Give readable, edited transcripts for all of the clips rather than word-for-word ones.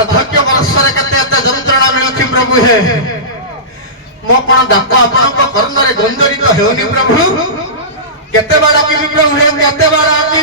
वार्धक्य वर्षरे केते जंत्रणा मिलुछि प्रभु हे मो कोन डाक आपनक कर्णरे गंजरित हेउनि प्रभु केते बड़ा कि प्रभु हे केते बड़ा कि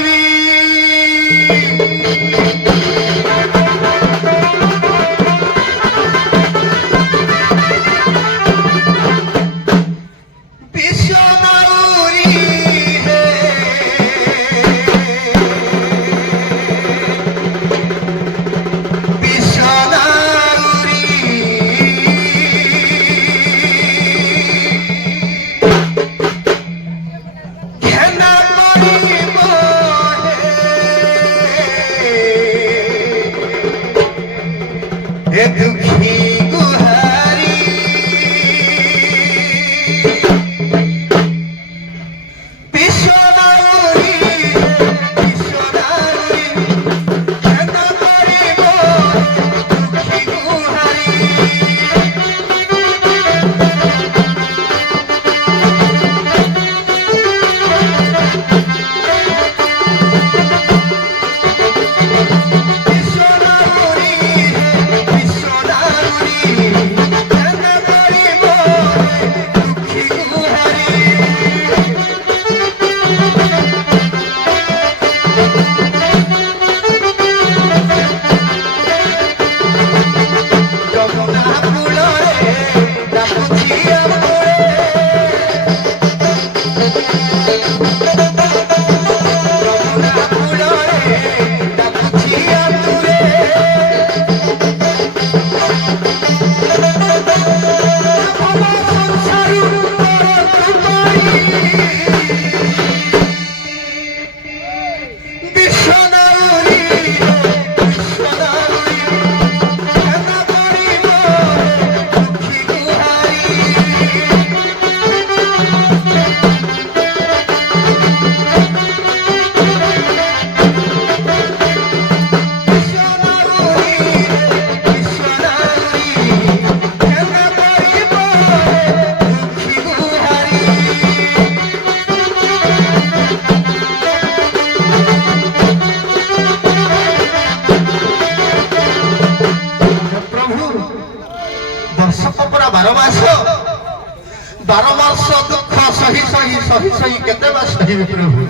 बारमास दुख सही सही सही सही केते बा सही प्रभु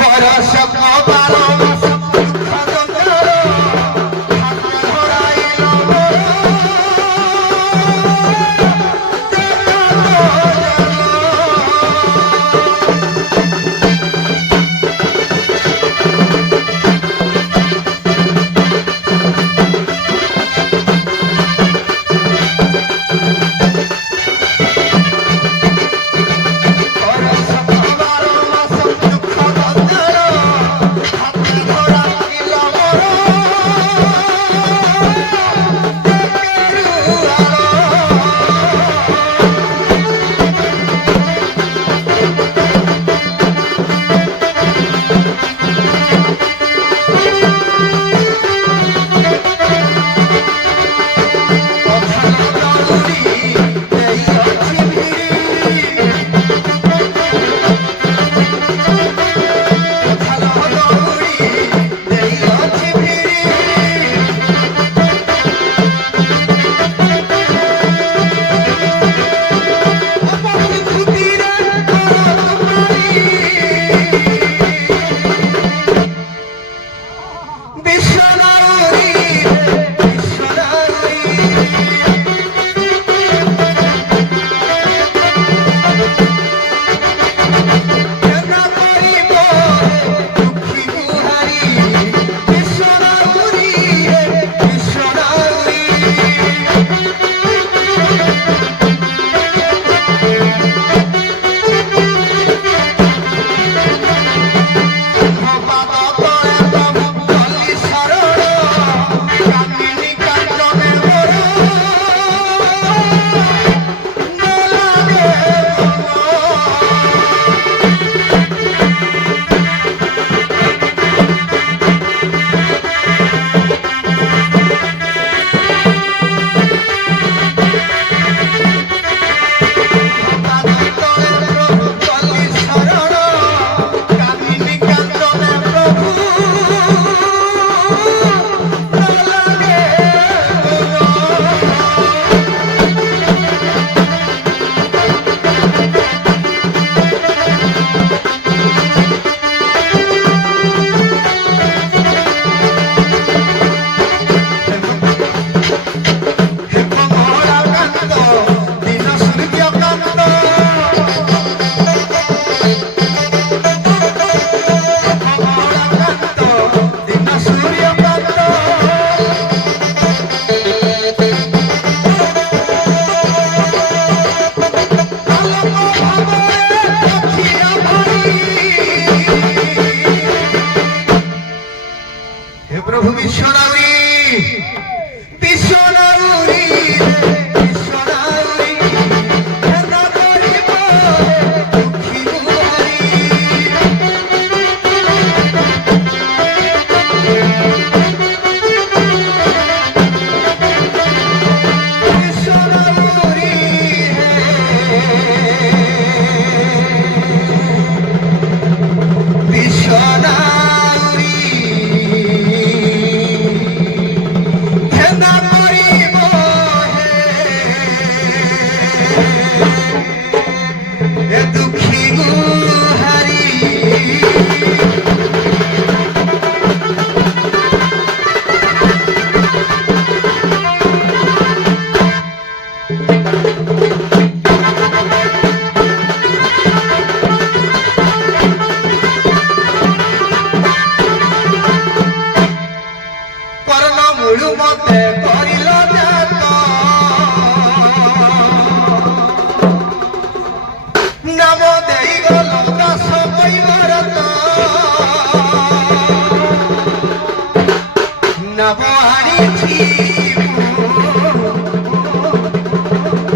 बरस को बारमास दुख दंदर हाथ धराइलो बरस को बारमास दुख दंदर हाथ धराइलो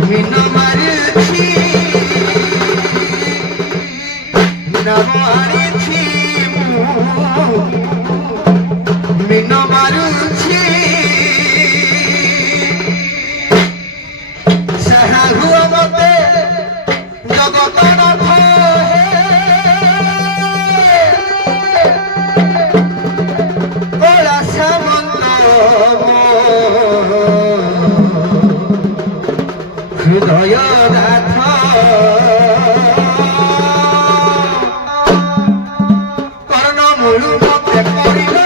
মিন মারুছি নমারিছি মিন মারুছি সাহা হুয়া মতে জগতনাথ ওলা সামন্ত হৃদয় নাথ কর্ণ মূল মতে করিল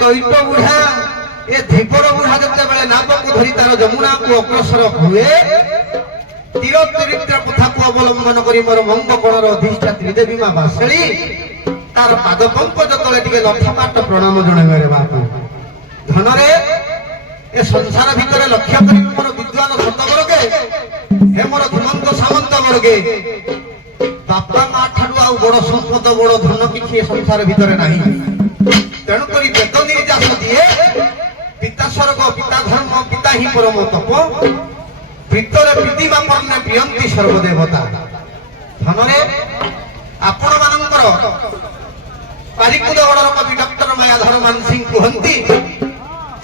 ଦୈତ ବୁଢା ଏ ଧୀପର ବୁଢା ଯେତେବେଳେ ନାବକୁ ଧରି ତାର ଯମୁନାକୁ ଅଗ୍ରସର ହୁଏ তীর চরিত্র পথাকু অবলম্বন করি মোর মঙ্গ কোণর অধিষ্ঠাত্রী দেবী মা বাসেଳି তার পাদ পঙ্কজ তলে টিকে লক্ষপাট প্রণাম জଣାଇବାରେ ବାପୁ ଧନରେ ଏ ସଂସାର ଭିତରେ ଲକ୍ଷ୍ୟ କରି ମୋର ବିଦ୍ୱାନ ଭକ୍ତବର୍ଗେ ହେ ମୋର ଧୀମନ୍ତ ସାମନ୍ତ ବର୍ଗେ ବାପା ମା ଠାରୁ ଆଉ ବଡ଼ ସମ୍ପଦ ବଡ଼ ଧନ କିଛି ଏ ସଂସାର ଭିତରେ ନାହିଁ ତେଣୁ କରି ବେଦ ନିର୍ଯାସ ଦିଏ ପିତା ସ୍ୱର୍ଗ ପିତା ଧର୍ମ ପିତା ହିଁ ପରମ ତପ ଭିତରେ ପ୍ରୀତିମା ପର୍ଣ୍ଣେ ପ୍ରିୟନ୍ତି ସର୍ବଦେବତା ଧନରେ ଆପଣ ମାନଙ୍କର ବାରିକୁଦ ଗଡ଼ର କବି ଡକ୍ଟର ମାୟାଧର ମାନସିଂ କୁହନ୍ତି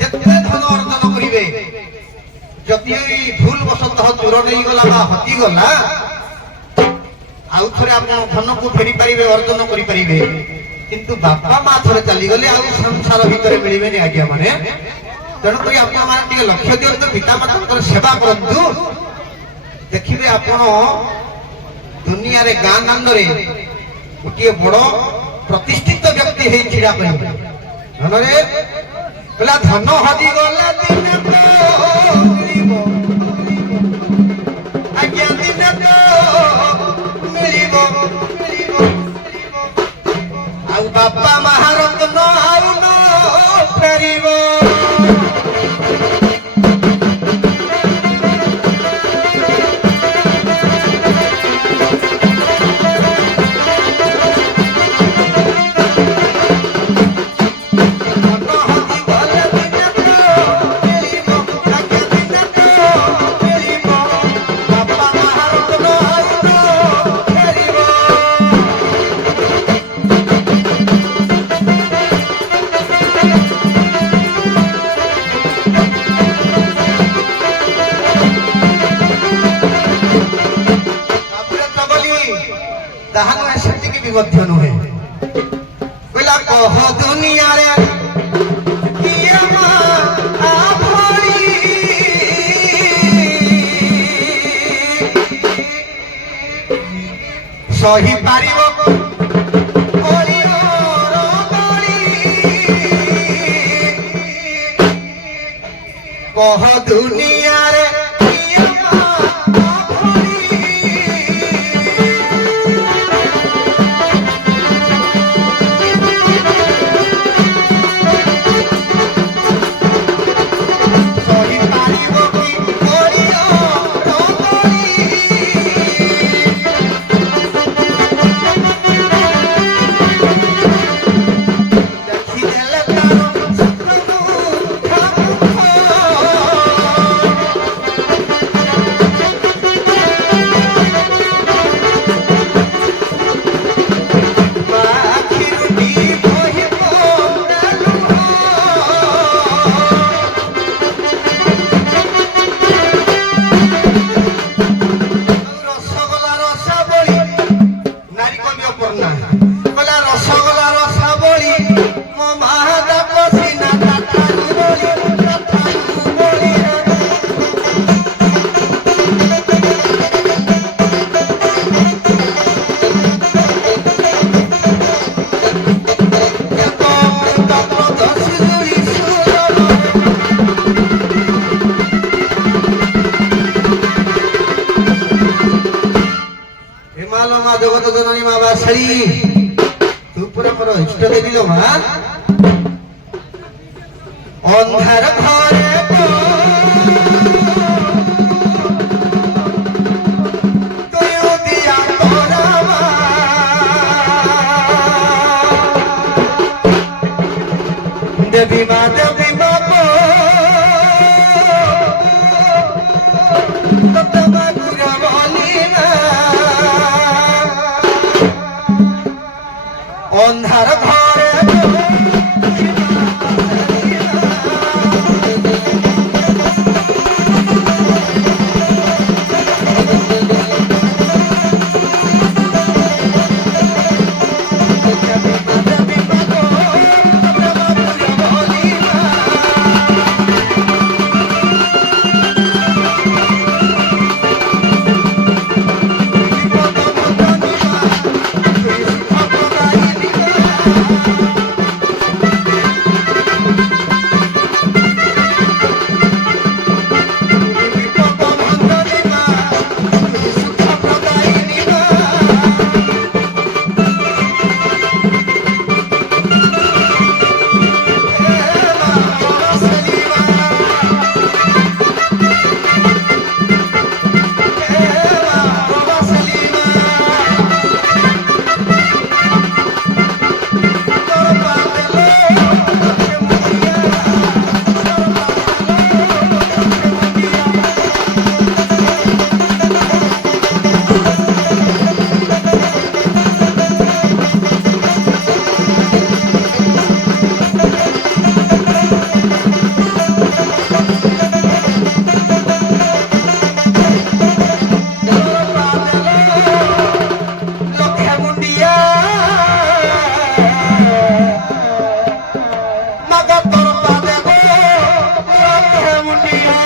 ଯେତେ ଧନ ଅର୍ଜନ କରିବେ ଯଦି ଭୁଲ ବଶତଃ ଚୋର ନେଇଗଲା ବା ହଜିଗଲା ଆଉ ଥରେ ଆପଣ ଧନକୁ ଫେରି ପାରିବେ ଅର୍ଜନ କରିପାରିବେ କିନ୍ତୁ ବାପା ମା ଥରେ ଚାଲିଗଲେ ଆଉ ସଂସାର ଭିତରେ ମିଳିବେନି ଆଜ୍ଞା ମାନେ ତେଣୁକରି ଆପଣମାନେ ଟିକେ ଲକ୍ଷ୍ୟ ଦିଅନ୍ତୁ ପିତାମାତାଙ୍କର ସେବା କରନ୍ତୁ ଦେଖିବେ ଆପଣ ଦୁନିଆରେ ଗାଁ ଦାଣ୍ଡରେ ଗୋଟିଏ ବଡ଼ ପ୍ରତିଷ୍ଠିତ ବ୍ୟକ୍ତି ହେଇ ଛିଡ଼ା କରିବେ ଧନରେ କହିଲା ଧନ ହଜିଗଲା ଦିନେ ତ ମିଳିବ ଆଜ୍ଞା ଦିନେ ତ ମିଳିବ ଆଉ ବାପା ମହାରତ୍ନ ଆଉ ନ ଫେରିବ ତାହା ନୁହେଁ ସେତିକି ବି ମଧ୍ୟ ନୁହେଁ କହିଲା କହ ଦୁନିଆରେ କିଏ ମା ଭଳି ସହି ପାରିବ କହ ଦୁନିଆରେ জগত জননী মা বাসেଳି তু পুরা মোর ইষ্ট দেবী লো মা অন্ধার ঘরে দেবী মা দেবী বাবা অন্ধার ঘরে তোর পাদে গো রথে মুন্ডিয়া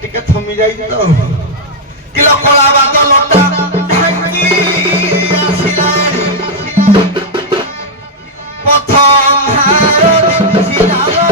ଟିକେ ଥମି ଯାଇଛି ତ କିଲୋ କଳା ବାଦଲଟା ଢାଙ୍କି ଆସିଲାଣି ପଥ ଅନ୍ଧାର ଦିଶିଲାଣି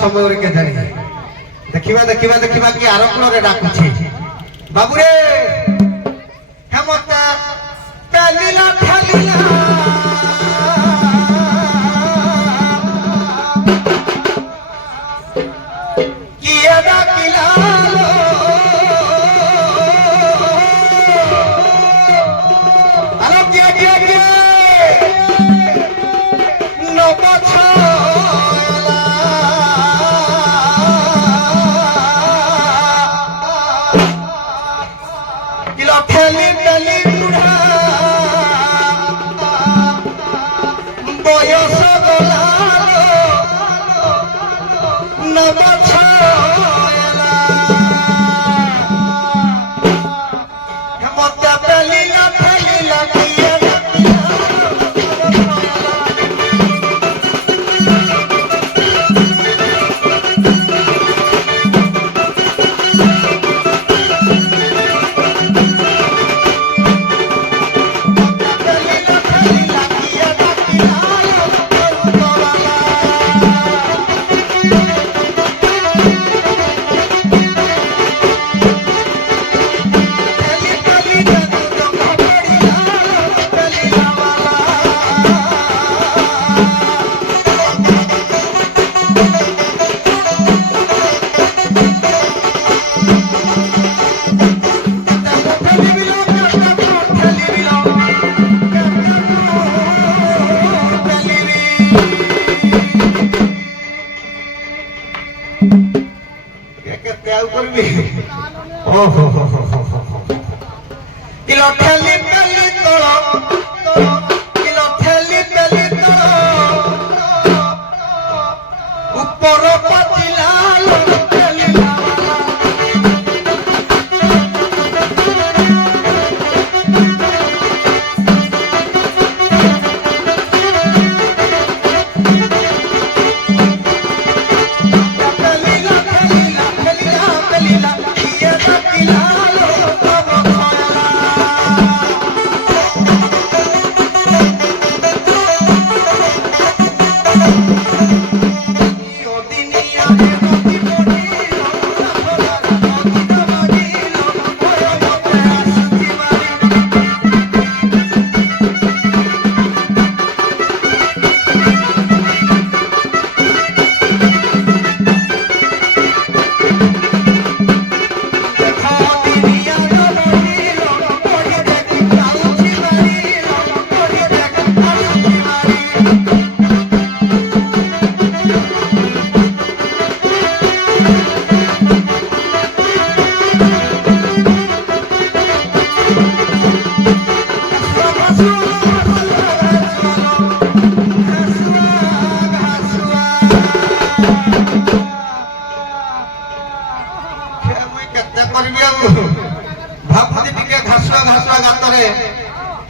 ସମୟରେ କେଜାଣି ଦେଖିବା ଦେଖିବା ଦେଖିବା କି ଆର କୂଳରେ ଡାକୁଛି ବାବୁରେ ହେମତା ଚାଲିଲା ଠାଲିଲା କିଏ ଡାକିଲା ଆଲୋ କିଏ କିଏ କିଏ ନବଛ কিলো ঠেলি পেলি তল কিলো ঠেলি পেলি তল উপর পাতিলা କରିବି ଆଉ ଭାବୁଛି ଟିକେ ଘାସୁଆ ଗାତରେ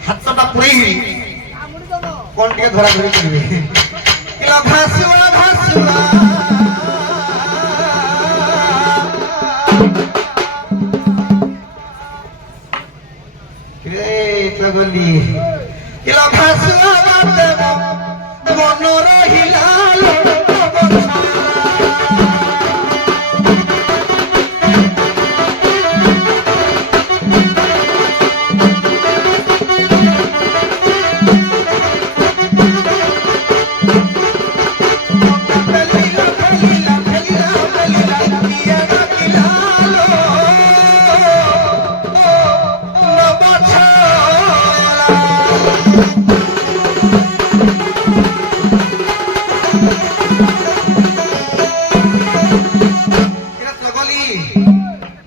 ହାତଟା ପୁରେଇ କଣ ଟିକେ ଧରା ଧରି କରିବି କିଲୋ ଘାସୁଆ ଗଲି କିଲୋ ଘାସୁଆ ମନ ରହିଲା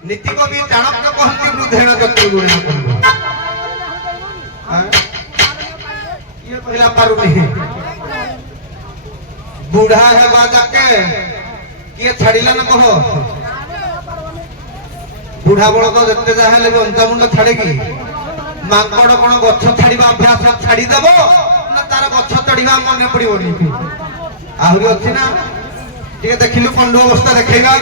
नीति कवि चाणक्य कहती वृद्धेण चतुर्गुण ये कहला पारु नहीं बूढ़ा है बाजाके किए छाड़िला न कहो बुढ़ा बड़ तो जिते जहाँ हेले अंजा मुंड छाड़े कि मांकड़ कौन गछ छाड़ा अभ्यास छाड़ीदेव ना तार गछ चढ़ा मन पड़ोनी आहरी अच्छी ना टे देखिलु कंड अवस्था देखा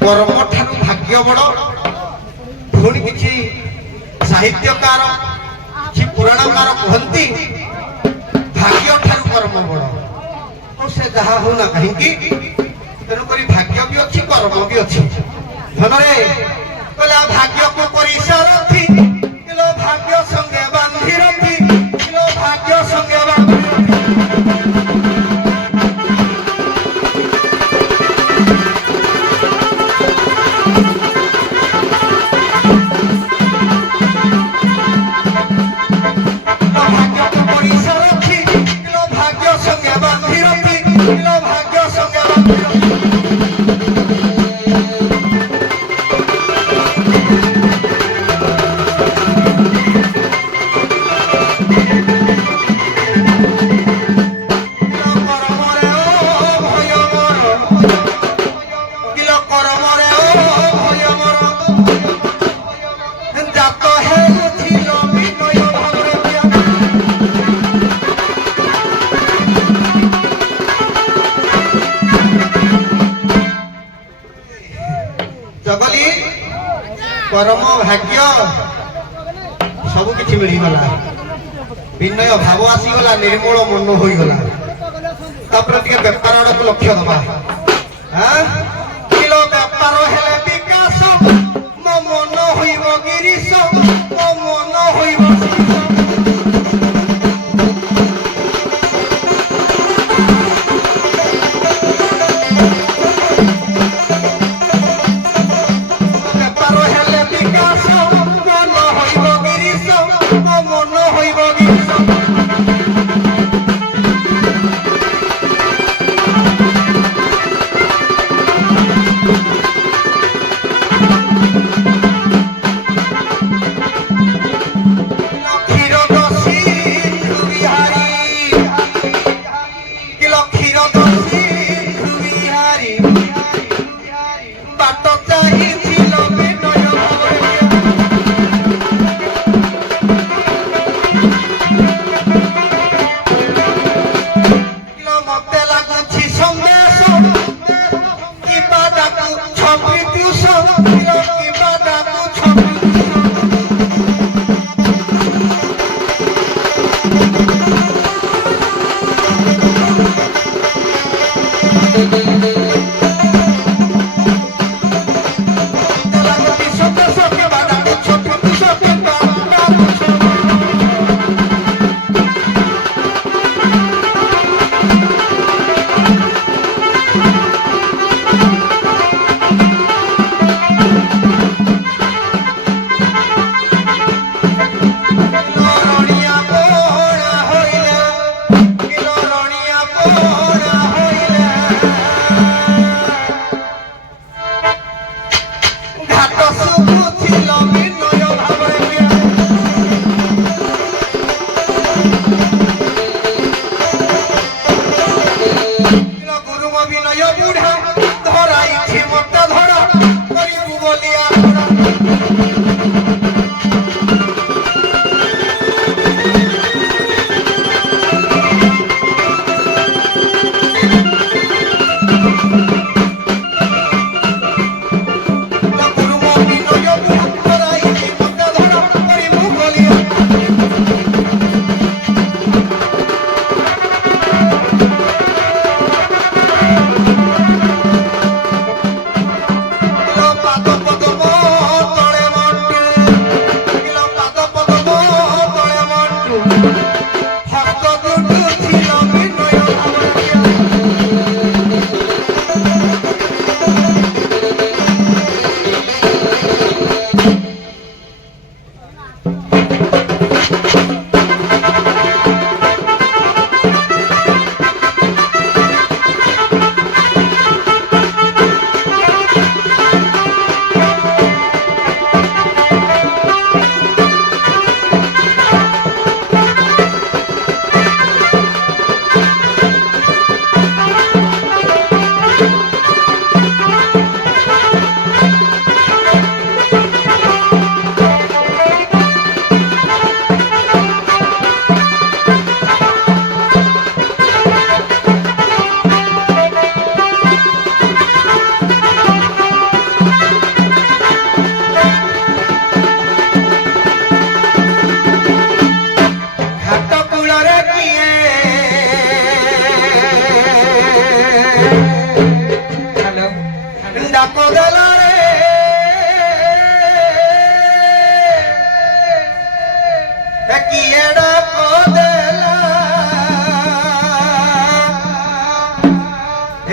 कर्म ठारू भाग्य बड़ पुणी किसी साहित्यकार कि पुराणकार कहती भाग्य ठारू कर्म बड़ तो से जहाँ हो ना कहीं तेणुक भाग्य भी अच्छी कर्म भी अच्छी धनरे कहला भाग्य को परिसरथी किलो भाग्य संगे बांधी रखी किलो भाग्य संगे बांधी कर्म भाग्य सब किछि मिलिगला विनय भाव आसीगला निर्मल मन होइगला तापर टिके व्यापार आड़क लक्ष्य दबा किलो व्यापार हेले विकास मो मन होइबो गिरीश मो मन होइबो କ୍ଷୀର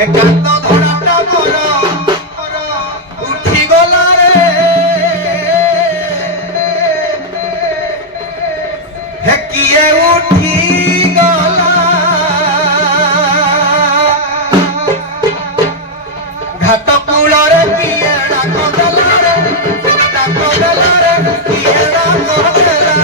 একান্ত ধরাটা বড় উঠি গলা রে হে কিয়ে উঠি গলা ঘাট কূଳରେ কিয়ে ডাক দেলা রে কিয়ে ডাক দেলা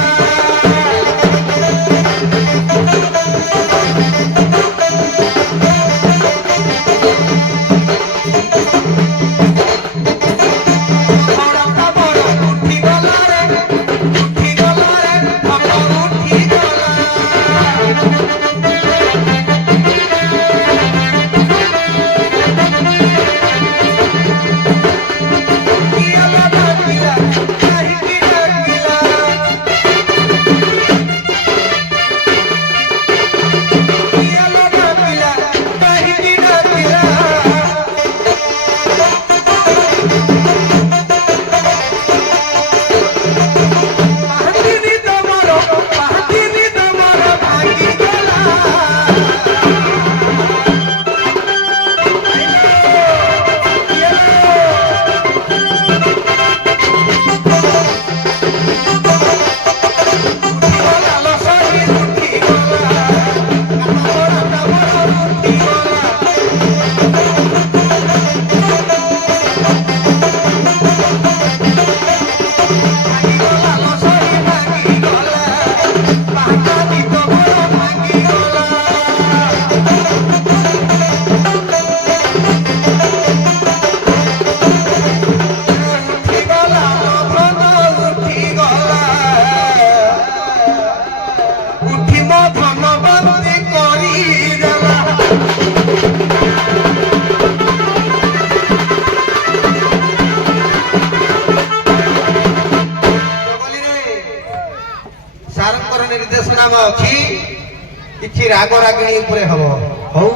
ରାଗ ରାଗିଣୀ ଉପରେ ହବ। ହଉ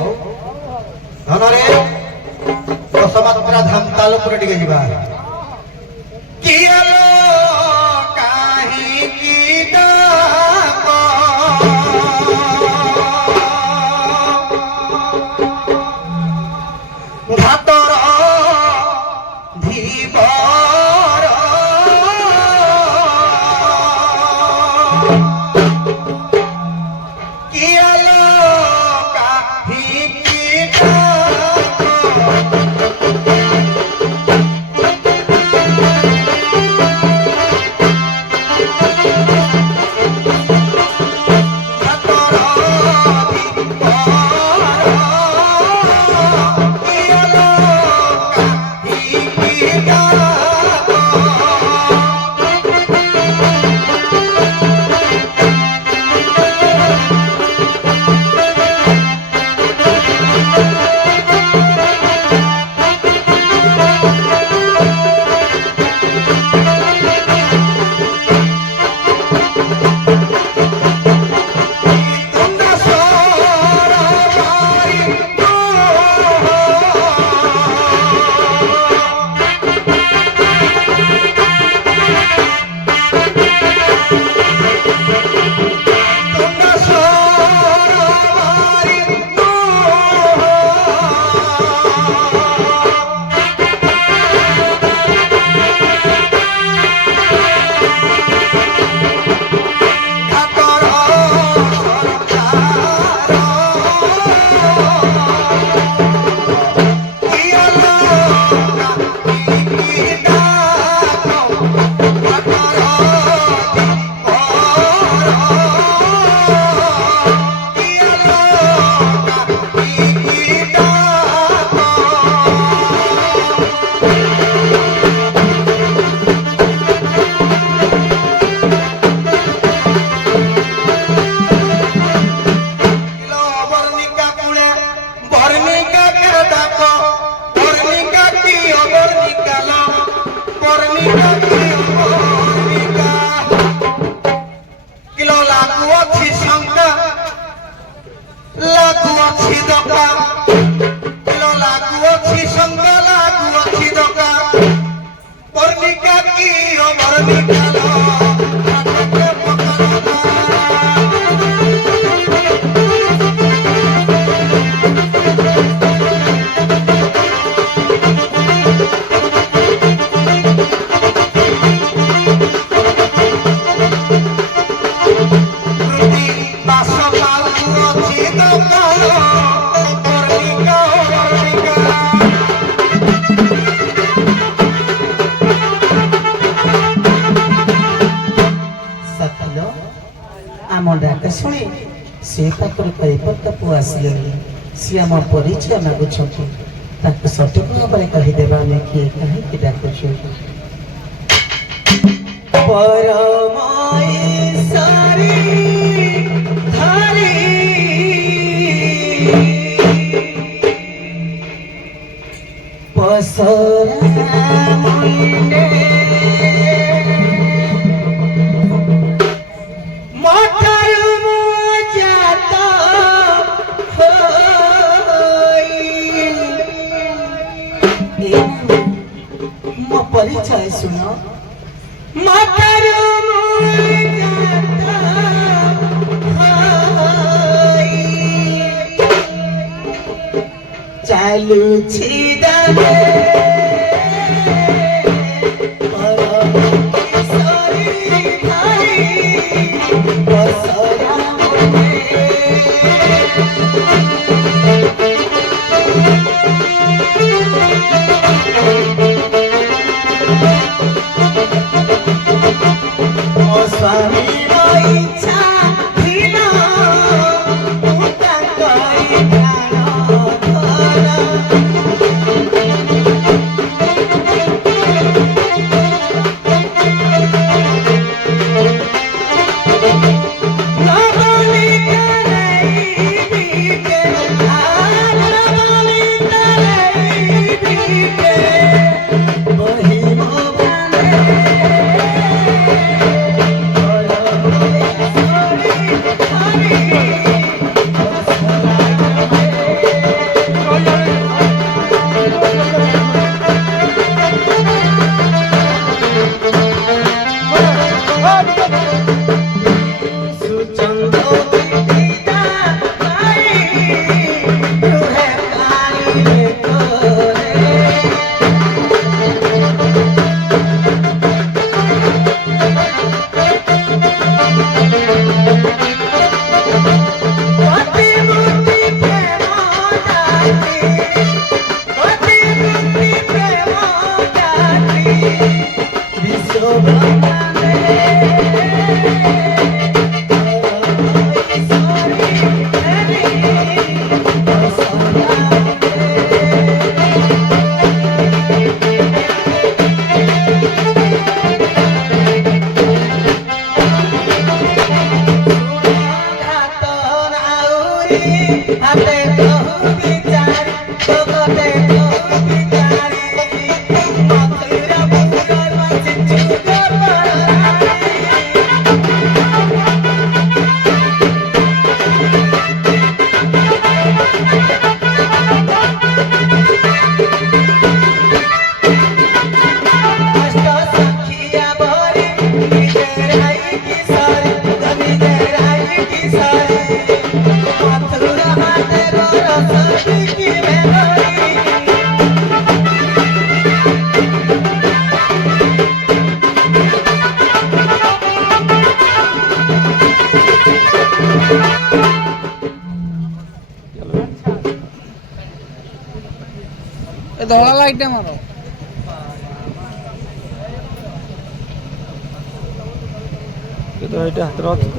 ଧନରେ 10 ମାତ୍ରା ଧାମ ତାଲ ଉପରେ ଟିକେ ଯିବା। କିଆଲୋ କାହିଁକି ଡାକ ଭାତର ଧୀବର କିଆଲୋ କାହିଁକି ଶୁଣି ସେ ପାଖରୁ କହିପତ୍ତା ପୁଅ ଆସିଲେଣି। ସିଏ ଆମ ପରିଚୟ ମାଗୁଛନ୍ତି, ତାକୁ ସଠିକ ଭାବରେ କହିଦେବା ଆମେ କିଏ କାହିଁକି ଡାକୁଛୁ। ମୋ ପରିଚୟ ଶୁଣ। ଚାଲୁଛି ଧଳା ଲାଇଟ୍ ଆମର ଏଇଟା ହାତରେ ଅଛି ତ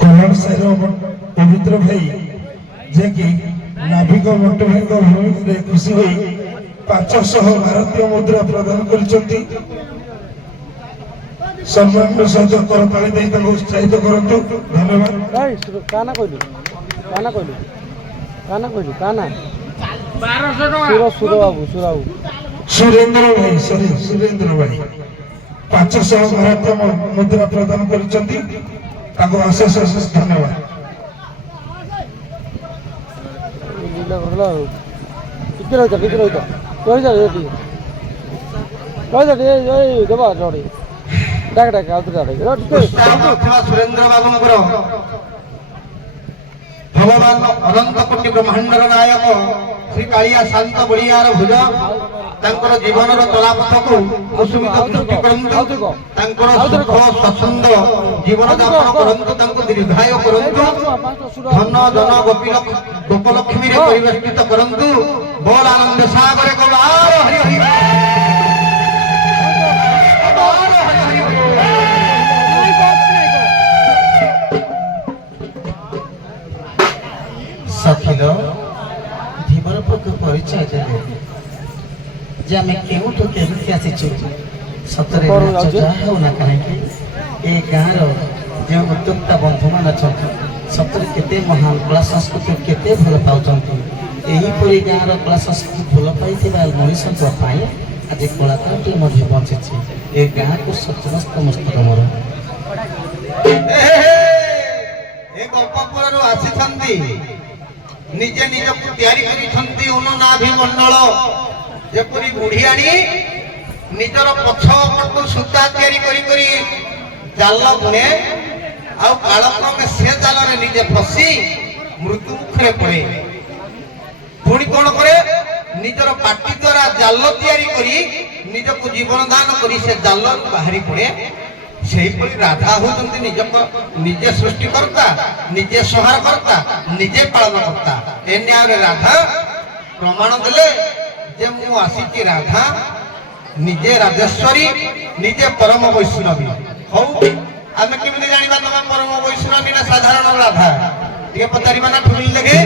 କଲ୍ୟାଣ ସାହିର ପବିତ୍ର ଭାଇ ଯିଏକି ନାଭିକ ମଣ୍ଟୁ ଭାଇଙ୍କ ଭୂମିରେ ଖୁସି ହୋଇ 500 ଭାରତୀୟ ମୁଦ୍ରା ପ୍ରଦାନ କରିଛନ୍ତି। ସମ୍ମାନର ସହିତ କରତାଳି ଦେଇ ତାଙ୍କୁ ଉତ୍ସାହିତ କରନ୍ତୁ। ଧନ୍ୟବାଦ। କାନା କହିଲୁ ସୁରେନ୍ଦ୍ର ଭାଇ 500 ଭାରତୀୟ ମୁଦ୍ରା ପ୍ରଦାନ କରିଛନ୍ତି। ତାଙ୍କୁ ଅଶେଷ ଅଶେଷ ଧନ୍ୟବାଦ। ଟିକେ ଦେବା ଜଣେ ଡାକ ସୁରେନ୍ଦ୍ର ବାବୁଙ୍କର ଭଗବାନ ଅନନ୍ତ କୋଟି ବ୍ରହ୍ମାଣ୍ଡର ନାୟକ ଶ୍ରୀ କାଳିଆ ଶାନ୍ତ ବଳିଆର ଭୁଜ ତାଙ୍କର ଜୀବନର ଚଲାପଥକୁ କୁସୁମିତ ଦୃଷ୍ଟି କରନ୍ତୁ। ତାଙ୍କର ସୁଖ ସ୍ୱଚ୍ଛନ୍ଦ ଜୀବନ ଯାପନ କରନ୍ତୁ। ତାଙ୍କୁ ଦୀର୍ଘାୟୁ କରନ୍ତୁ। ଧନ ଜନ ଗୋପଲକ୍ଷ୍ମୀରେ ପରିବେଷ୍ଟିତ କରନ୍ତୁ। ବୋଲ ଆନନ୍ଦ ସାଗରେ ଗଲାର ହରି ହରି ସଖିଲ ଧୀବର ପକ୍ଷୁ ପରିଚୟ ଦେଲେ ଯେ ଆମେ କେଉଁଠୁ କେମିତି ଆସିଛୁ। ସତରେ ଯାହା ହେଉ ନା କାହିଁକି ଏ ଗାଁର ଯେଉଁ ଉଦ୍ୟୋକ୍ତା ବନ୍ଧୁମାନେ ଅଛନ୍ତି ସତରେ କେତେ ମହାନ କଳା ସଂସ୍କୃତି କେତେ ଭଲ ପାଉଛନ୍ତି। ଏହିପରି ଗାଁର କଳା ସଂସ୍କୃତି ଭଲ ପାଇଥିବା ମଣିଷଙ୍କ ପାଇଁ ଆଜି କଳାକାରଟିଏ ମଧ୍ୟ ବଞ୍ଚିଛି। ଏ ଗାଁକୁ ସଚମସ୍ତ ମସ୍ତକ ମୋର ଏ ଗୋପପୁରରୁ ଆସିଛନ୍ତି। ନିଜେ ନିଜକୁ ତିଆରି କରିଛନ୍ତି ଅନୁନାଭି ମଣ୍ଡଳ ଯେପରି ବୁଢିଆଣୀ ନିଜର ପଛ ପଟୁ ସୂତା ତିଆରି କରି ଜାଲ ବୁଣେ ଆଉ କାଳକ୍ରମେ ସେ ଜାଲରେ ନିଜେ ଫସି ମୃତ୍ୟୁ ମୁଖରେ ପଡେ। ପୁଣି କଣ କରେ ନିଜର ପାଟି ଦ୍ୱାରା ଜାଲ ତିଆରି କରି ନିଜକୁ ଜୀବନ ଦାନ କରି ସେ ଜାଲରୁ ବାହାରି ପଡେ। ସେହିପରି ରାଧା ହଉଛନ୍ତି ନିଜେ ସୃଷ୍ଟିକର୍ତ୍ତା, ନିଜେ ସଂହାରକର୍ତ୍ତା, ନିଜେ ପାଳନକର୍ତ୍ତା। ଏ ନ୍ୟାୟରେ ରାଧା ପ୍ରମାଣ ଦେଲେ ଯେ ମୁଁ ଆସିଛି ରାଧା ନିଜେ ରାଜେଶ୍ୱରୀ, ନିଜେ ପରମ ବୈଷ୍ଣବୀ। ହଉ ଆମେ କେମିତି ଜାଣିବା ତମେ ପରମ ବୈଷ୍ଣବୀ ନା ସାଧାରଣ ରାଧା? ଟିକେ ପଚାରିବା ନା ଠୁଲି ଦେଖେ।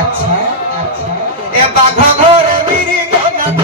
আচ্ছা আচ্ছা এ বাঘ ঘরে মিরি গনাত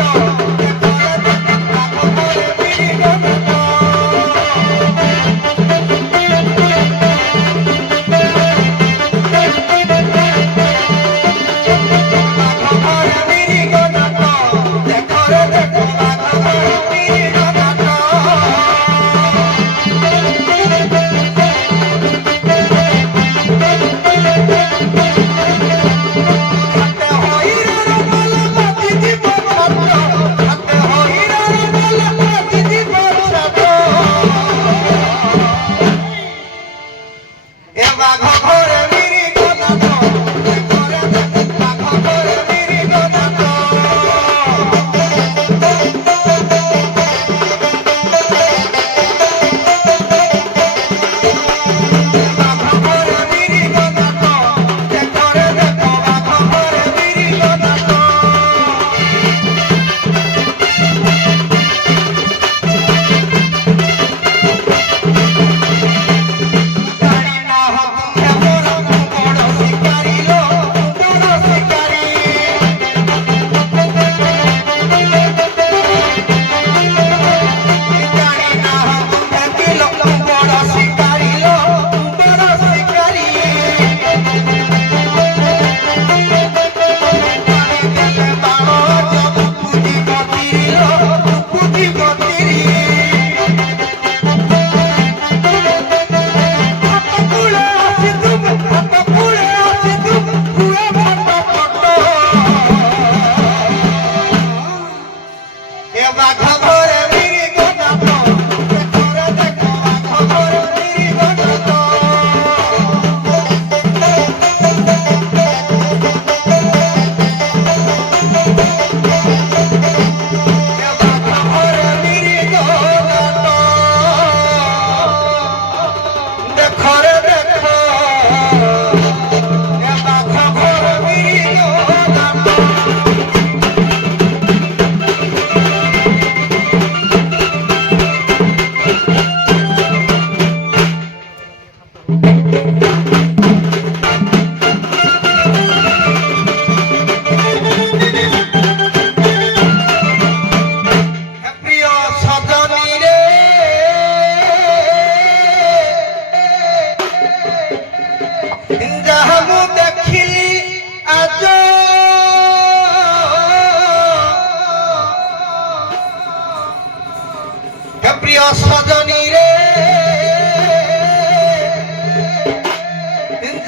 প্রিয় সজনী রে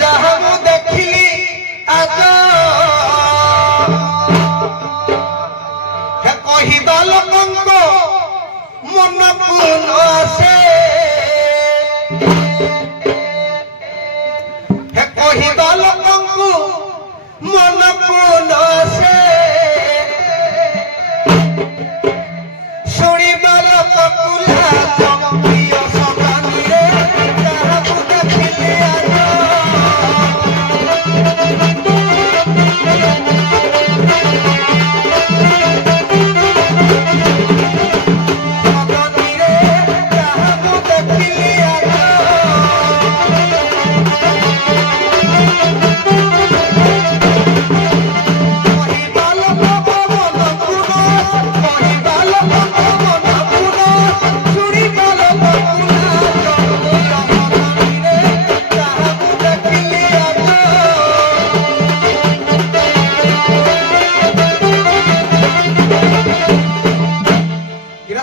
যাহা মু দেখিলি আজ কহিবা লোকঙ্ক মনକୁ ନ ଆସେ କହିବା ଲୋକଙ୍କୁ ମନକୁ ନ ଆସେ ଶୁଣିବା ଲୋକକୁ ଲାଜ ପ୍ରିୟ ସଜନୀରେ ଯାହାକୁ ଦେଖିଲି ଆଜ ସଜନୀରେ ଯାହାକୁ ଦେଖିଲି ଆଜ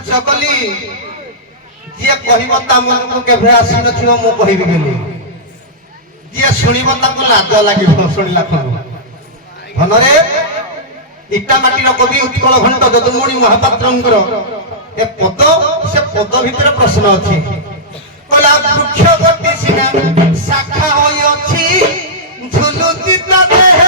ଚକଲି ଯିଏ କହିବ ତା ମନକୁ କେବେ ଆସିନଥିବ ମୁଁ କହିବି ବୋଲି ଯିଏ ଶୁଣିବ ତାକୁ ଲାଜ ଲାଗିବ ଶୁଣିଲା ଖଣ୍ଡ ଧନରେ ଇଟା ମାଟିର କବି ଉତ୍କଳ ଘଣ୍ଟ ଯଦୁମଣି ମହାପାତ୍ରଙ୍କର ଏ ପଦ ସେ ପଦ ଭିତରେ ପ୍ରଶ୍ନ ଅଛି କହିଲା ବୃକ୍ଷ ଗତି ସିନା ଶାଖା ହୋଇଅଛି ଝୁଲୁଛି ତା ଦେହ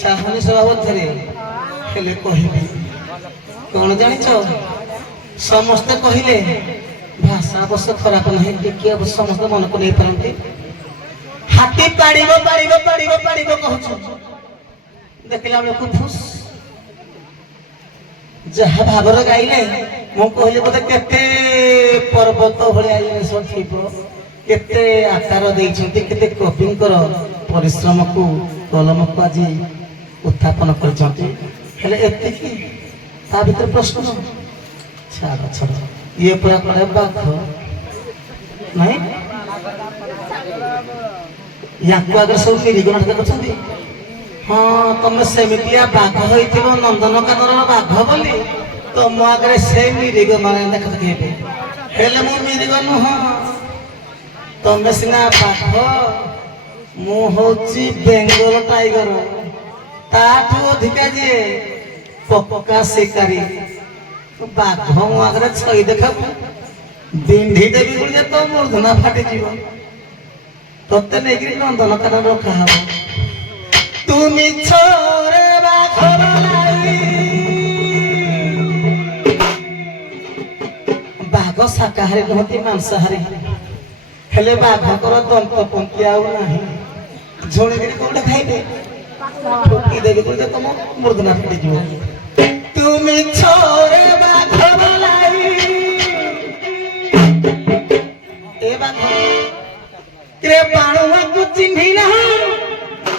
ଇଚ୍ଛା ହଉନି ସଭାପତିରେ ହେଲେ କହିବି କଣ ଜାଣିଛ ସମସ୍ତେ କହିଲେ ଭାଷା ଅବଶ୍ୟ ଖରାପ ନାହିଁ ଟିକେ ଅବଶ୍ୟ ସମସ୍ତେ ମନକୁ ନେଇପାରନ୍ତି ହାତୀ ପାଡ଼ିବ ପାଡ଼ିବ ପାଡ଼ିବ ପାଡ଼ିବ କହୁଛୁ ଦେଖିଲା ବେଳକୁ ଫୁସ୍ ଯାହା ଭାବରେ ଗାଇଲେ ମୁଁ କହିଲି ବୋଧେ କେତେ ପର୍ବତ ଭଳିଆ ଜିନିଷ ଥିବ କେତେ ଆକାର ଦେଇଛନ୍ତି କେତେ କବିଙ୍କର ପରିଶ୍ରମକୁ କଲମକୁ ଆଜି ଉତ୍ଥାପନ କରିଛନ୍ତି ହେଲେ ଏତିକି ତା ଭିତରେ ପ୍ରଶ୍ନ ଛାଡ଼ ଛାଡ଼ ଇଏ ପୁରା କରେ ବାଘ ନାଇଁ ୟାକୁ ଆଗରେ ସବୁ ମିରିଗ ନାଟକ କରୁଛନ୍ତି ହଁ ତମେ ସେମିତିଆ ବାଘ ହେଇଥିବ ନନ୍ଦନକାନନର ବାଘ ବୋଲି ତମ ଆଗରେ ସେ ମିରିଗ ମାନେ ଦେଖା ଦେଖି ହେବେ ହେଲେ ମୁଁ ମିରିଗ ନୁହଁ ତମେ ସିନା ବାଘ ମୁଁ ହଉଛି ବେଙ୍ଗଲ ଟାଇଗର ତାଠୁ ଅଧିକା ଯିଏ ପକ୍କା ଶିକାରୀ ବାଘ ମୋ ଆଗରେ ଛଇ ଦେଖାବୁ ବିନ୍ଧି ଦେବି ବୋଲି ଯେ ତ ମୂର୍ଧନା ଫାଟିଯିବ ତତେ ନେଇକିରି ନନ୍ଦନକାନନ ରଖା ହବ তুমি ছোরে বাঘ বাঘ শাকাহাରୀ ନୁହନ୍ତି ମାଂସାହାରୀ ହେଲେ ବାଘଙ୍କର ଦନ୍ତ ପନ୍ତି ଆଉ ନାହିଁ ଝୁଣିକିରି କୋଉଟା ଖାଇବେ ଠକି ଦେବି କୋଉଟା ତମ ମୂର୍ଧନା ଫାଟିଯିବ তুমি ছোরে বাঘ ଏ ବାଘ ରେ ବାଣୁଆକୁ ଚିହ୍ନି ନାହିଁ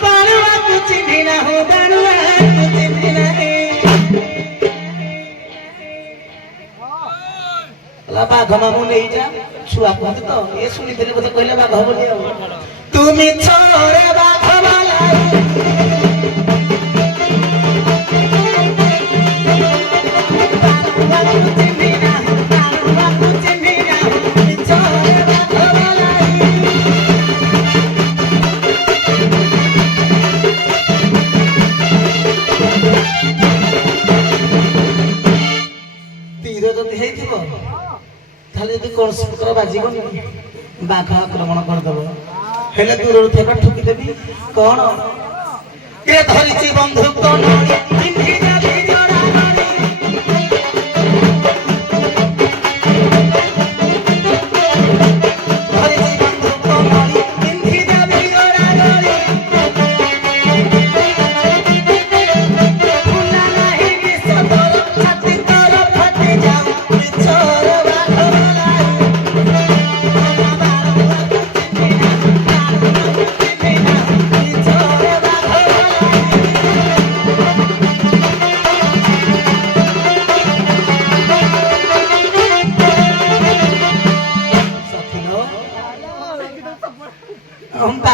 ବାଣୁଆକୁ ଚିହ୍ନି ନାହିଁ ବାଣୁଆକୁ ଚିହ୍ନି ନାହିଁ ବାଘ ମାମୁଁ ନେଇଯା ଛୁଆ କୁହନ୍ତି ତ ଏ ଶୁଣିଥିଲି ବୋଧେ କହିଲେ ବାଘ ବୋଲି ଆଉ তুমি ଛରେ ବାଘ କୌଣସି ପ୍ରକାର ବାଜିବନି ବାଘ ଆକ୍ରମଣ କରିଦେବ ହେଲେ ଦୂରରୁ ଥିବା ଠୁକିଦେବି କଣ ଧରିଛି ବନ୍ଧୁକ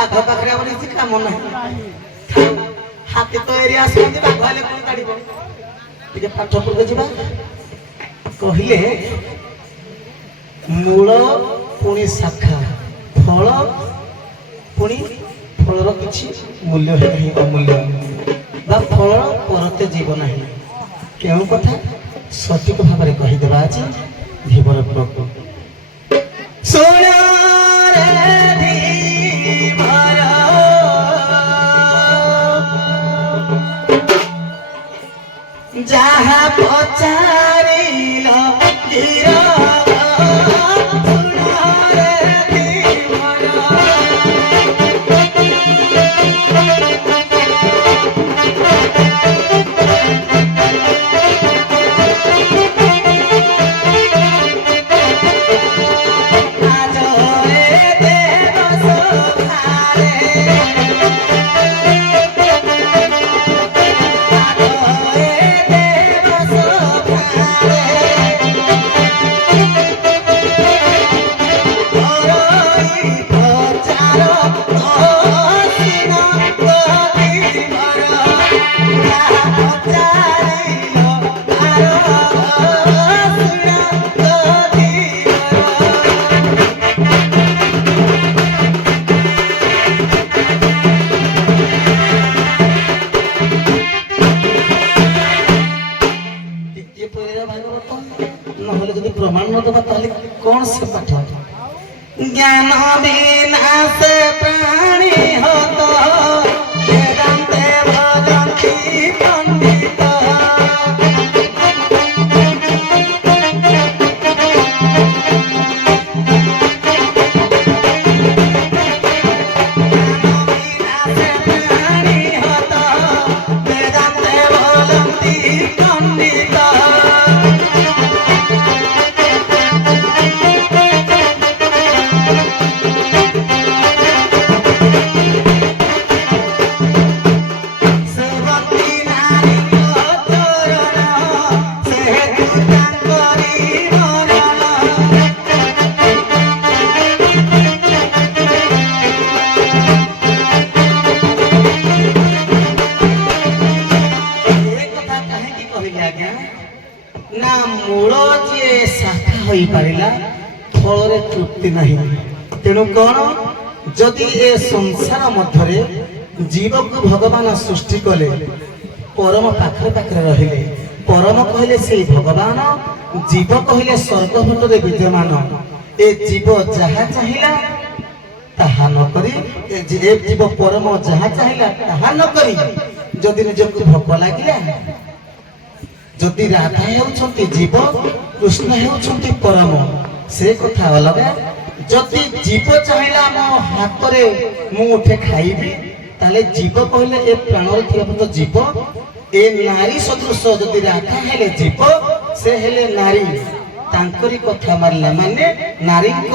ବାଘ ପାଖରେ ଆମର କିଛି କାମ ନାହିଁ ହାତୀ ତ ଏରିଆ ଆସୁଛନ୍ତି ବାଘ ହେଲେ କଣ କାଢିବ ଟିକେ ପାଠ ପଢିବ ଯିବା କହିଲେ ମୂଳ ପୁଣି ଶାଖା ଫଳ ପୁଣି ଫଳର କିଛି ମୂଲ୍ୟ ନାହିଁ ଅମୂଲ୍ୟ ବା ଫଳ ପରତେ ଯିବ ନାହିଁ କେଉଁ କଥା ସଠିକ ଭାବରେ କହିଦେବା ଆଜି ଧୀବର ପ୍ରଭୁ ଶୁଣ যাহা পচারিল নহলে যদি প্রমাণ না দেবা তাহলে কোন সে পাঠ জ্ঞান বিনা সে প্রাণী হতো বেদান্তে ভজন্তে ଫଳରେ ତୃପ୍ତି ନାହିଁ। ତେଣୁ କ'ଣ, ଯଦି ଏ ସଂସାର ମଧ୍ୟରେ ଜୀବକୁ ଭଗବାନ ସୃଷ୍ଟି କଲେ, ପରମ ପାଖରେ ପାଖରେ ରହିଲେ, ପରମ କହିଲେ ସେଇ ଭଗବାନ, ଜୀବ କହିଲେ ସ୍ୱର୍ଗ ଭଟରେ ବିଦ୍ୟମାନ। ଏ ଜୀବ ଯାହା ଚାହିଁଲା ତାହା ନ କରି, ଏ ଜୀବ ପରମ ଯାହା ଚାହିଁଲା ତାହା ନ କରି ଯଦି ନିଜକୁ ଭୋକ ଲାଗିଲା, ଯଦି ରାଧା ହେଉଛନ୍ତି ଜୀବ, କୃଷ୍ଣ ହେଉଛନ୍ତି ପରମ, ସେ କଥା ଅଲଗା। ଯଦି ଜୀବ ଚାହିଁଲା ମୋ ହାତରେ ମୁଁ ଉଠେ ଖାଇବି, ତାହେଲେ ଜୀବ କହିଲେ ଏ ପ୍ରାଣରେ ଥିବା ଜୀବ। ଏ ନାରୀ ସଦୃଶ ଯଦି ରାଧା ହେଲେ ଜୀବ, ସେ ହେଲେ ନାରୀ, ତାଙ୍କରି କଥା ମାରିଲା ମାନେ ନାରୀଙ୍କ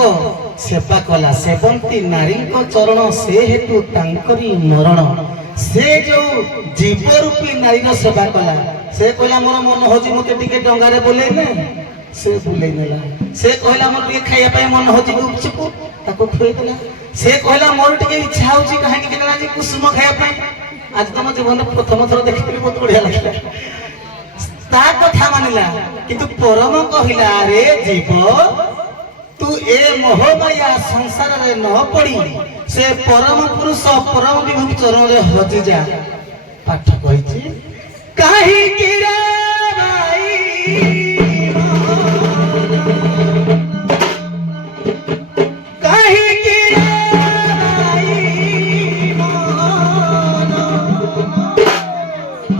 ସେବା କଲା। ସେବନ୍ତୀ ନାରୀଙ୍କ ଚରଣ, ସେ ହେତୁ ତାଙ୍କରି ମରଣ। ସେ ଯୋଉ ଜୀବ ରୂପୀ ନାରୀର ସେବା କଲା, ସେ କହିଲା ମୋର ମନ ହଉଛି ମତେ ଟିକେ ଡଙ୍ଗାରେ ବୁଲେଇ ନେ, ସେ ବୁଲେଇ ନେଲା। ସେ କହିଲା ମୋର ଟିକେ ଖାଇବା ପାଇଁ ମନ ହଉଛି ଗୁପଚୁପ, ତାକୁ ଖୁଆଇଦେଲା। ସେ କହିଲା ମୋର ଟିକେ ଇଚ୍ଛା ହଉଛି କାହିଁକି ନା ଆଜି କୁସୁମ ଖାଇବା ପାଇଁ, ଆଜି ତମ ଜୀବନରେ ପ୍ରଥମ ଥର ଦେଖିଥିଲି, ବହୁତ ବଢିଆ ଲାଗିଲା। ତା କଥା ମାନିଲା। କିନ୍ତୁ ପରମ କହିଲା, ରେ ଜୀବ ତୁ ଏ ମୋହମାୟା ସଂସାରରେ ନ ପଡି ସେ ପରମ ପୁରୁଷ ପରମ ବିଭୁ ଚରଣରେ ହଜିଯା। ପାଠ କହିଛି, କାହିଁକି ରେ ଭାଇ କାହିଁକି ରେ ଭାଇ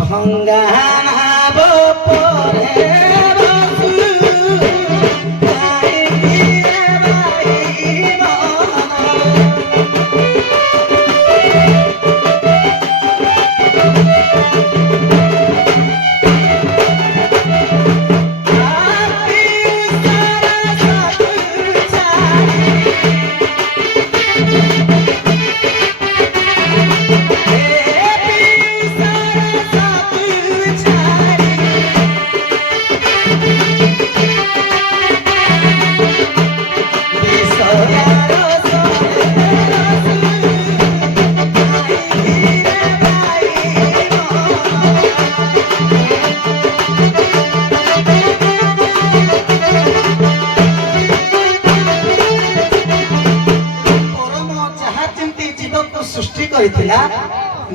ଭଙ୍ଗା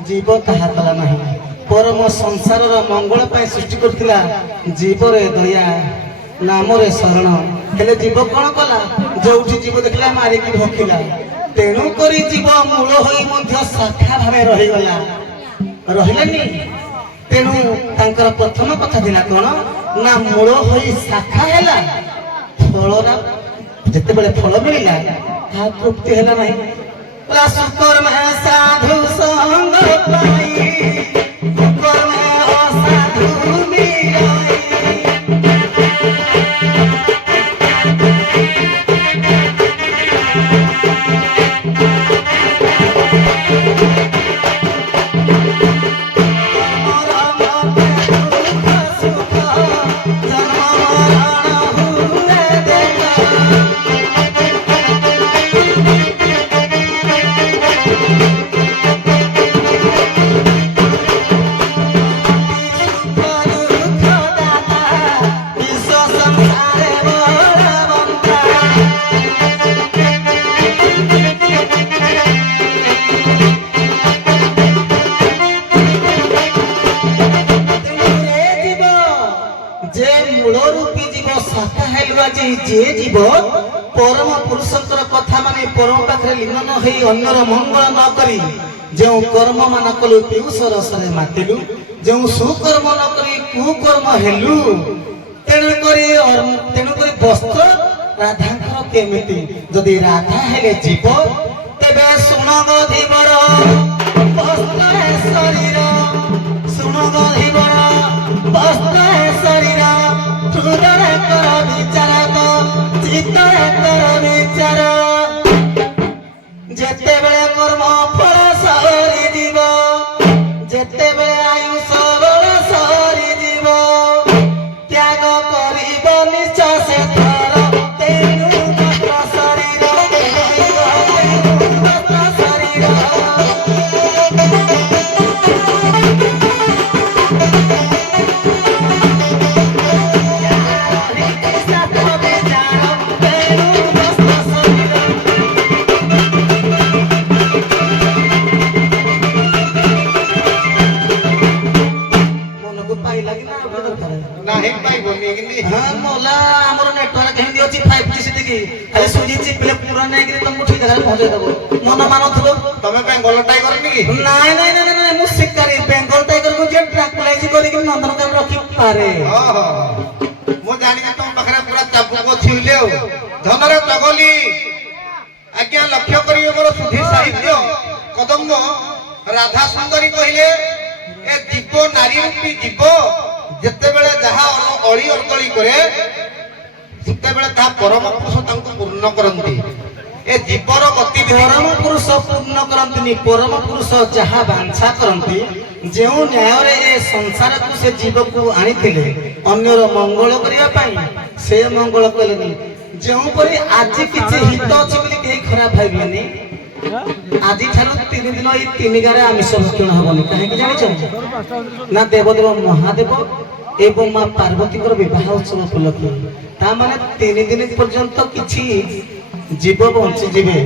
जीव ताहा कला नहीं। परम संसार मंगल सृष्टि करथिला, जीवरे दया नामरे शरण। हेले जीव कौन कला, जोठी जीव देखला मारिकी भोकिला। तेणु करी जीव मूल होई मध्य शाखा भावे रही गला, रहिलानी। तेणु तांकर प्रथम कथा दिला कौन ना, मूल होई शाखा हेला, फलरा जते बेले फल मिलिला ता तृप्ति हेला नहीं। सुकर में साधु संग पाई, सुकर में असाधु मिलाई। जे जीव परम पुरुषंकर कथा माने परम पाखरे लीन न होई अन्यर मंगल न करी जो कर्म मान कलु पीयूष रसरे मातिलु, जो सुकर्म न करी कुकर्म हेलु। तेणु करी वस्त्र राधांकर केमिति, जदि राधा हेले जीव तेबे सुन गधीवर वस्त्र है शरीर, सुन गधीवर वस्त्र है शरीर। हृदय कर विचार चित्त कर विचार, जेते बेले कर्म फल सरी जीव, जेते बेले आयुष बल सरी जीव, त्याग करिब निश्चय से थर। तेणु तत्र शरीर, तेणु तत्र शरीर। तेणु ସୁଜି ଚିପିଲେ ପୁରା ନେଇକି ତମକୁ ଠିକ ଜାଗାରେ ପହଞ୍ଚେଇ ଦେବ ମନ ମାନୁଥିବ ତମେ ବେଙ୍ଗଲ ଟାଇଗର କି? ନାଇଁ ନାଇଁ ନାଇଁ ନାଇଁ ମୁଁ ଶିକାରୀ ବେଙ୍ଗଲ ଟାଇଗରକୁ ଯେ ଟ୍ରାଙ୍କୁଲାଇଜ କରିକି ନନ୍ଦନକାନନ ରଖିପାରେ ଓହୋ ମୁଁ ଜାଣିଛି ତମ ପାଖରେ ପୁରା ଚାବୁକ ଅଛି ବୋଲି ଆଉ। ଧନରେ ଚଗଲି ଆଜ୍ଞା ଲକ୍ଷ୍ୟ କରିବେ ମୋର ସୁଧୀ ସାହିତ୍ୟ କଦମ୍ବ ରାଧା ସୁନ୍ଦରୀ କହିଲେ ଏ ଜୀବ ନାରୀ ରୂପୀ ଜୀବ ଯେତେବେଳେ ଯାହା ଅଳି ଅର୍ଦଳି କରେ ସେତେବେଳେ ତାହା ପରମ ପୁରୁଷ ତାଙ୍କୁ ପୂର୍ଣ୍ଣ କରନ୍ତି। ଏ ଜୀବର ଗତିବିଧି ପରମ ପୁରୁଷ ପୂର୍ଣ୍ଣ କରନ୍ତିନି ପରମ ପୁରୁଷ ଯାହା ବାଞ୍ଛା କରନ୍ତି ଯେଉଁ ନ୍ୟାୟରେ ଏ ସଂସାରକୁ ସେ ଜୀବକୁ ଆଣିଥିଲେ ଅନ୍ୟର ମଙ୍ଗଳ କରିବା ପାଇଁ ସେ ମଙ୍ଗଳ କଲେନି ଯେଉଁପରି ଆଜି କିଛି ହିତ ଅଛି ବୋଲି କେହି ଖରାପ ଭାବିବେନି ଆଜି ଠାରୁ 3 ଦିନ ଏଇ 3 ଗାଁରେ ଆମିଷ ଭକ୍ଷଣ ହବନି କାହିଁକି ଜାଣିଛ ନା ଦେବଦେବ ମହାଦେବ ଏବଂ ମା ପାର୍ବତୀଙ୍କର ବିବାହ ଉତ୍ସବ ଉପଲକ୍ଷେ ତା ମାନେ 3 ଦିନ ପର୍ଯ୍ୟନ୍ତ କିଛି ଜୀବ ବଞ୍ଚିଯିବେ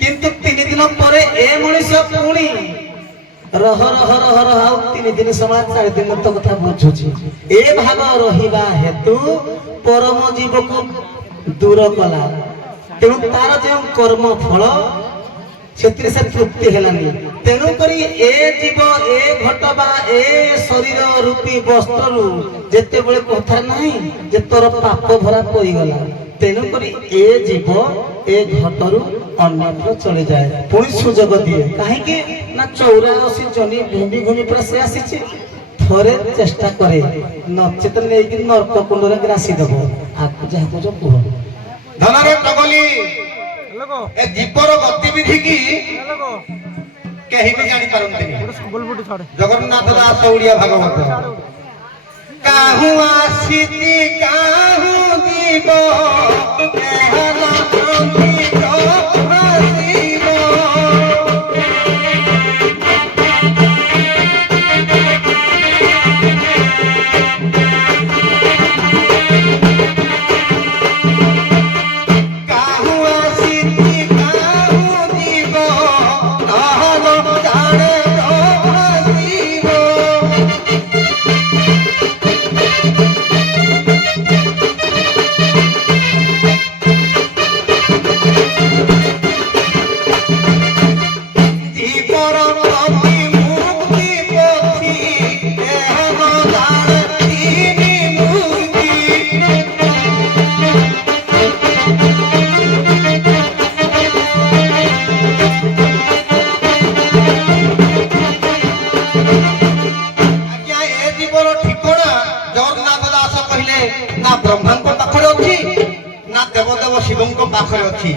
କିନ୍ତୁ 3 ଦିନ ପରେ ଏ ମଣିଷ ପୁଣି ରହ ରହ ରହ ରହ ଆଉ 3 ଦିନ ସମୟ 4 ଦିନ ତ କଥା ବୁଝୁଛି ଏ ଭାବ ରହିବା ହେତୁ ପରମ ଜୀବକୁ ଦୂର କଲା ତେଣୁ ତାର ଯେଉଁ କର୍ମ ଫଳ ସେଥିରେ ସେ ତୃପ୍ତି ହେଲାନି ତେଣୁ କରି ଏ ଜୀବ ଏ ଘଟ ବା ଏ ଶରୀର ରୂପୀ ବସ୍ତ୍ରରୁ ଯେତେବେଳେ କଥା ନାହିଁ ଯେ ତୋର ପାପ ଭରା ପଡ଼ିଗଲା ତେଣୁ କରି ଏ ଜୀବ ଏ ଘଟରୁ ଅନ୍ୟତ୍ର ଚଳିଯାଏ ପୁଣି ସୁଯୋଗ ଦିଏ କାହିଁକି ନା 84 ଜନି ଘୁମି ଘୁମି ପୁରା ସେ ଆସିଛି ଥରେ ଚେଷ୍ଟା କରେ ନଚେତ ନେଇକି ନର୍କ କୁଣ୍ଡରେ ଗ୍ରାସି ଦେବ ଆକୁ ଯାହା କହୁଛ କୁହ ଧନରେ ଚଗଲି ଏ ଜୀବର ଗତିବିଧି କି କେହି ବି ଜାଣିପାରନ୍ତିନି। ଜଗନ୍ନାଥ ଦାସ ଓଡ଼ିଆ ଭାଗବତ କାହୁଁ ଆସିଛି କାହୁଁ ଯିବ ଶିବଙ୍କ ପାଖରେ ଅଛି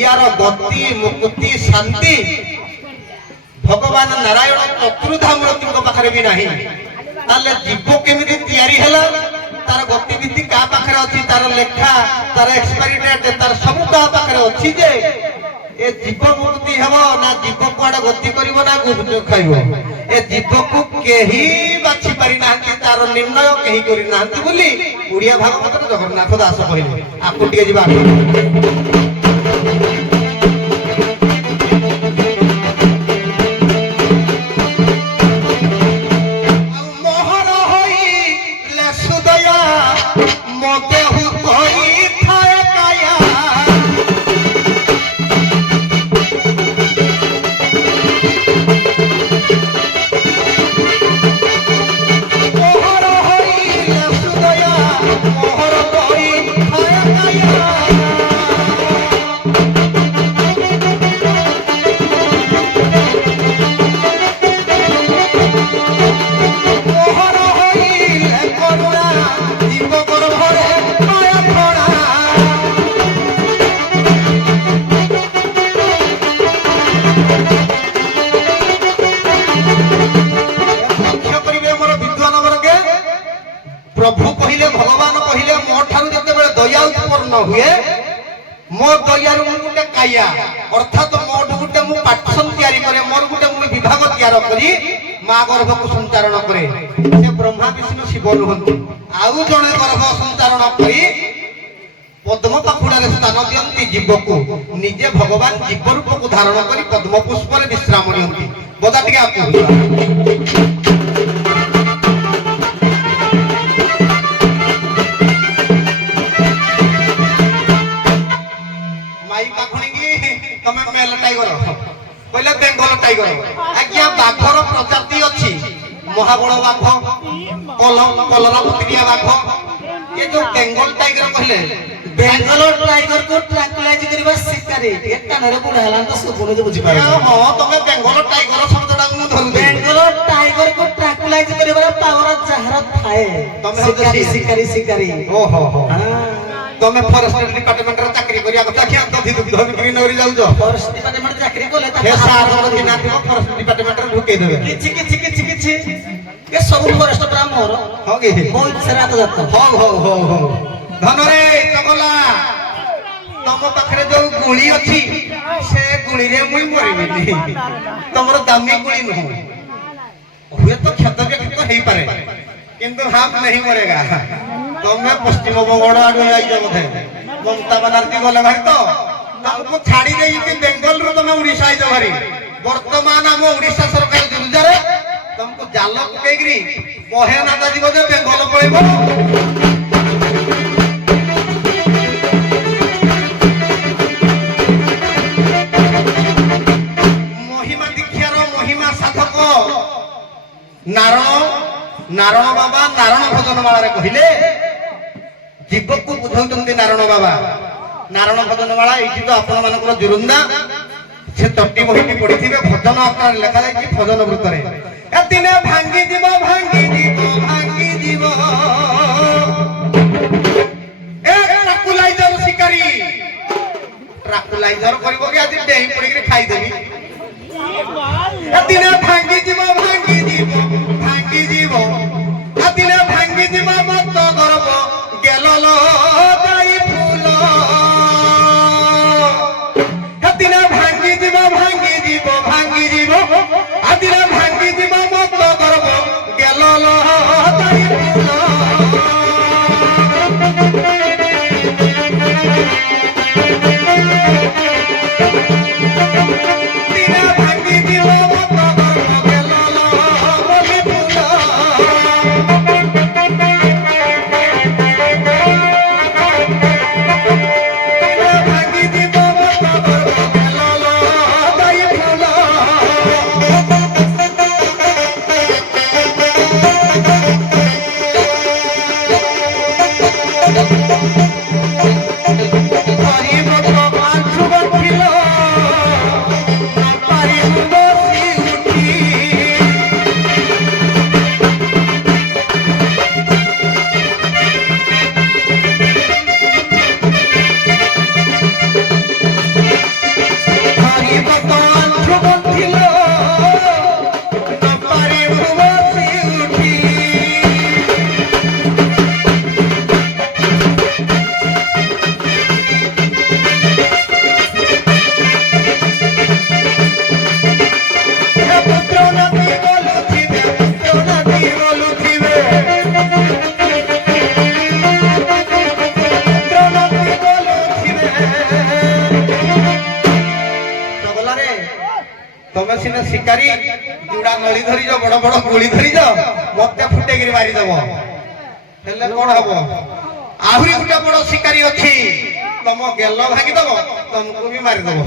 ইয়ার ଗତି ମୁକ୍ତି ଶାନ୍ତି ଭଗବାନ ନାରାୟଣ ଚତୁର୍ଦ୍ଧା ମୂର୍ତ୍ତିଙ୍କ ପାଖରେ ବି ନାହିଁ ତାହେଲେ ଜୀବ କେମିତି ତିଆରି ହେଲା ତାର ଗତିବିଧି କାହା ପାଖରେ ଅଛି ତାର ଲେଖା ତାର ଏକ୍ସପାୟରି ଡେଟ୍ ତାର ସବୁ କାହା ପାଖରେ ଅଛି ଯେ ଏ ଜୀବ ମୁକ୍ତି ହେବ ନା ଜୀବ କୁଆଡେ ଗତି କରିବ ନା ଗୁପଚୁପ ଖାଇବ ଏ ଜୀବକୁ କେହି ବାଛି ପାରି ନାହାନ୍ତି ତାର ନିର୍ଣ୍ଣୟ କେହି କରି ନାହାନ୍ତି ବୋଲି ଓଡ଼ିଆ ଭାଗବତରେ ଜଗନ୍ନାଥ ଦାସ କହିଲେ ଆକୁ ଟିକେ ଯିବା प्रभु कहले भगवान कहले मो ठारू जते दया उत्पन्न हुए मो दया गोटे काया अर्थात मोठ गोटे मु पाठन तैयारी करे मोर गोटे मु विभाग तैयार करी माँ गर्भ को संचारण करे से ब्रह्मा विष्णु शिव नुहंती आउ जणे गर्भ संचारण करी पद्म पाखुड़ारे स्थान दियंती जीव को निजे भगवान जीव रूप को धारण करी पद्म पुष्प रे विश्राम नियंती बता टिके आपको ମାଇ ପାଖୁଣି କି ତମେ ମେଲ ଟାଇଗର କହିଲେ ବେଙ୍ଗଲ ଟାଇଗର। ଆଜ୍ଞା ବାଘର ପ୍ରଜାତି ଅଛି ମହାବଳ ବାଘ, କଲରା ପତ୍ରିଆ ବାଘ, ଏ ଯୋଉ ବେଙ୍ଗଲ ଟାଇଗର କହିଲେ ବେଙ୍ଗଲୋର ଟାଇଗର କୁ ଟ୍ରାଙ୍କୁଲାଇଜ କରିବା ଶିକାରୀ ଟିକେ କାନରେ ବୁଢା ହେଲାଣି ତ ସୁବୁନି ଯେ ବୁଝିପାରିବ। ହଁ ତମେ ବେଙ୍ଗଲ ଟାଇଗର ଶବ୍ଦଟାକୁ ମୁଁ ଧରୁଛି। ବେଙ୍ଗଲୋର ଟାଇଗର କୁ ଟ୍ରାଙ୍କୁଲାଇଜ କରିବାର ପାୱାର ଯାହାର ଥାଏ ତମେ ଶିକାରୀ ହଉଛ ଶିକାରୀ ଶିକାରୀ। ଓହୋ ହୋ ତମେ ଫରେଷ୍ଟ ଡିପାର୍ଟମେଣ୍ଟରେ ଚାକିରି କରିବା କଥା କି ଦଧି ଦୁଗ୍ଧ ବିକ୍ରି ନଗରି ଯାଉଛ? ଫରେଷ୍ଟ ଡିପାର୍ଟମେଣ୍ଟ ଚାକିରି କଲେ ହେ ସାର୍ ଚିହ୍ନା ଥିବ ଫରେଷ୍ଟ ଡିପାର୍ଟମେଣ୍ଟରେ ଢୁକେଇ ଦେବେ। କିଛି ଏ ସବୁ ଫରେଷ୍ଟ ପୁରା ମୋର ହଁ କି ମୋ ଇଚ୍ଛାରେ ହାତ ଯାତ। ହଉ ଧନରେ ଚଗଲା ତମ ପାଖରେ ଯୋଉ ଗୁଳି ଅଛି ସେ ଗୁଳିରେ ମୁଇଁ ମରିବିନି। ତମର ଦାମୀ ଗୁଳି ନୁହଁ, ହୁଏତ କ୍ଷତ ବ୍ୟକ୍ତ ହେଇପାରେ କିନ୍ତୁ ହାମ नहीं मरेगा। ତମେ ପଶ୍ଚିମବଙ୍ଗ ଆଡୁ ଯାଇଛ ବୋଧେ, ମମତା ବାନାର୍ଜୀ ଗଲେ ଭାରି ତ ତମକୁ ଛାଡି ଦେଇକି ବେଙ୍ଗଲରୁ ତମେ ଓଡିଶା ଆଇଛ ଭାରି। ବର୍ତ୍ତମାନ ଆମ ଓଡିଶା ସରକାର ବିରୁଦ୍ଧରେ ତମକୁ ଜାଲ ପକେଇକିରି ବହେ ନାଦା ଯିବ ଯେ ବେଙ୍ଗଲ ପଳେଇବ। ମହିମା ଦୀକ୍ଷାର ମହିମା ସାଧକ ନାରଣ ବାବା ନାରଣ ଭଜନ ମାଳାରେ କହିଲେ ଜୀବକୁ ବୁଝାଉଛନ୍ତି ନାରଣ ବାବା। ନାରଣ ଭଜନ ମାଳା ଏଇଠି ତ ଆପଣ ମାନଙ୍କର ଜୁରୁନ୍ଦା ସେ ତଟି ବହିଟି ପଢିଥିବେ ଭଜନ ଆକାରରେ ଲେଖା ଯାଇଛି ଭଜନ ବୃତ୍ତରେ। ଦିନେ ଭାଙ୍ଗି ଯିବ ଏ ଟ୍ରାକୁଲାଇଜର ଶିକାରୀ ଟ୍ରାକୁଲାଇଜର କରିବ କି ଆଜି ଡେଇଁ ପଡିକି ଖାଇଦେବି। ଦିନେ ଭାଙ୍ଗି ଯିବ ଦିନେ ଭାଙ୍ଗି ଯିବ ମତ ଗର୍ବ ଗେଲଲ ଯାଇ ଫୁଲ। ଦିନେ ଭାଙ୍ଗି ଯିବ ଦିନେ ଭାଙ୍ଗି ଯିବ ମତ ଗର୍ବ ଗେଲଲ ଯାଇ ଫୁଲ। ଦିନେ ଭାଙ୍ଗି ଯିବ ମତ ଗର୍ବ ଗେଲଲ ବୋଲି ଫୁଲ। ତମେ ସିନା ଶିକାରୀ ଚୁଡା ନଳି ଧରିଛ ବଡ ବଡ ଗୁଳି ଧରିଛ ମତେ ଫୁଟେଇକିରି ମାରିଦବ ହେଲେ କଣ ହବ? ଆହୁରି ଗୋଟେ ବଡ ଶିକାରୀ ଅଛି ତମ ଗେଲ ଭାଙ୍ଗିଦବ ତମକୁ ବି ମାରିଦବ।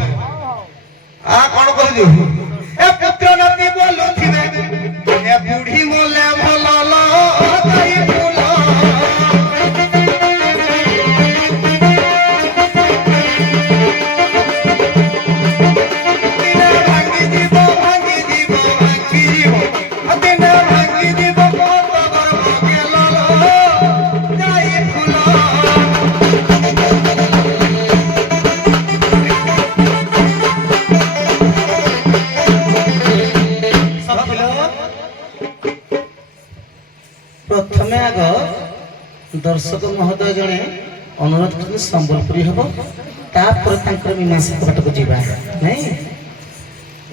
କଣ କହୁଛୁ? ଏ ପୁତ୍ର ନାତି ବୋଲୁଥିବେ ଏ ବୁଢୀ ମଲେ ଭଲ ଲଗାଇ ଫୁଲ। प्रथमे आग दर्शक महोदय जड़े अनुरोध कर संबलपुरी हम तापर मीमांसा पाठ को जीवा नहीं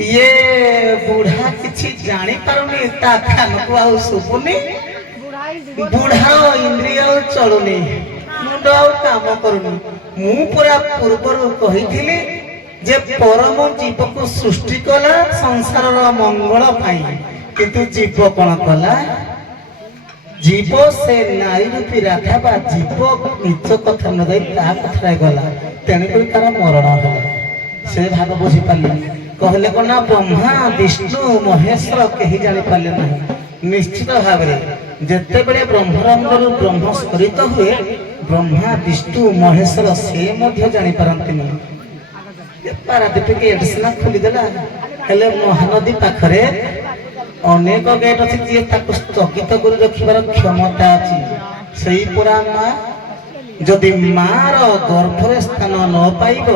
ये बुढ़ा किछि जानी पारुनी ता कान को आ सुबुनी बुढ़ार इंद्रिय चलुनी मुंड आ काम करूनी मु पूरा पूर्वर कहिथिली जे परम जीव को सृष्टि कला संसार मंगल पाई किंतु जीव कोन कला जीव से नारी रूपी राधा बा जीव निज कथा न जाई ता कथा गला तेणुक तार मरण होला से भाव बुझी पारे कहले कौन ब्रह्मा विष्णु महेश्वर कहीं जानी पारे ना निश्चित भाव जिते बड़े ब्रह्मरंगर ब्रह्म स्फुरित हुए ब्रह्मा विष्णु महेश्वर से जानी पारती पारादीप गेट सीना खोलीदेला हेले महानदी पाखरे अनेक गेट अच्छी जी स्थगित कर रखार क्षमता अच्छी से पूरा माँ जदि मार गर्भर स्थान न पाइब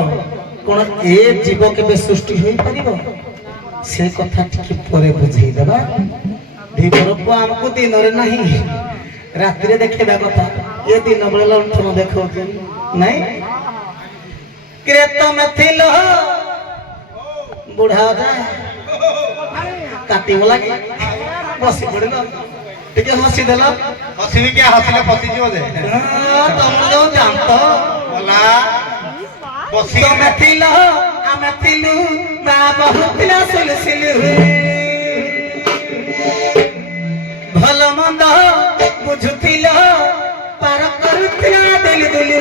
कौन ए जीव के सृष्टि हो पार से कथा टिके पर बुझेदेवा धीपर को आमको दिन नहीं राति देखा कथा ये दिन बेले लंठन देखा नहीं क्रेत में थिल बुढ़ा जाए काटी लगे बसी पड़े टे हसी देल हसिबी क्या हसिले फसिଯିବ जे तुम जो जानत बोला बसी तुम थिल आम थिलु मा बहुतिला सुलसिल हुए भल मंद बुझुथिल पार करुथिला दिल दिल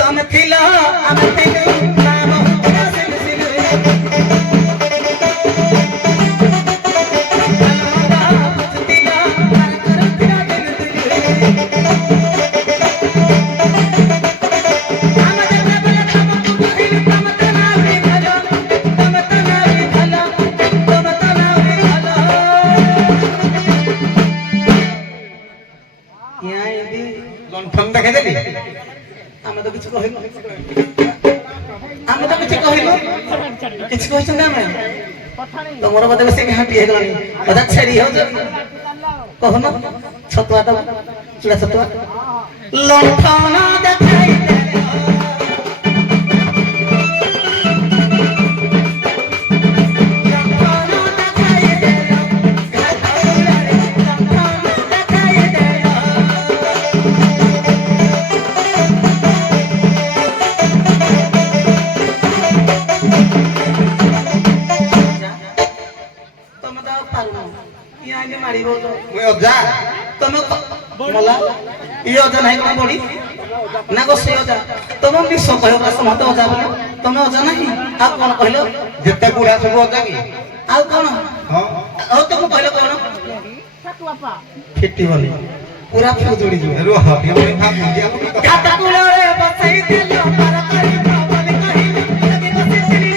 तुम थिल आम थिलु मा बहुतिला सुलसिल हुए लंठन देखे देली आमे तो किछ कहिलो आमे तो किछ कहिलो किछ कहछन आमे तमर बदे बसे घाटी हे गलानी बदा छेरी हो जो कहनो छतवा तो चुड़ा छतवा लंठन देखाई दे मुई अजा तुम मला ये अजा नहीं कोन बड़ी ना गो से अजा तुम विश्व कहो का समत अजा बोले तुम अजा नहीं आ कोन कहलो जेते बुढ़ा सब अजा की आ कोन हां ओ तुम कहलो कोन फिटी बोली पूरा फुजुड़ी जो रो हटिया मुई खा मुंडिया को काटा कुलो रे बसई देलो पर करी बोली कहिलो लगे बसे चली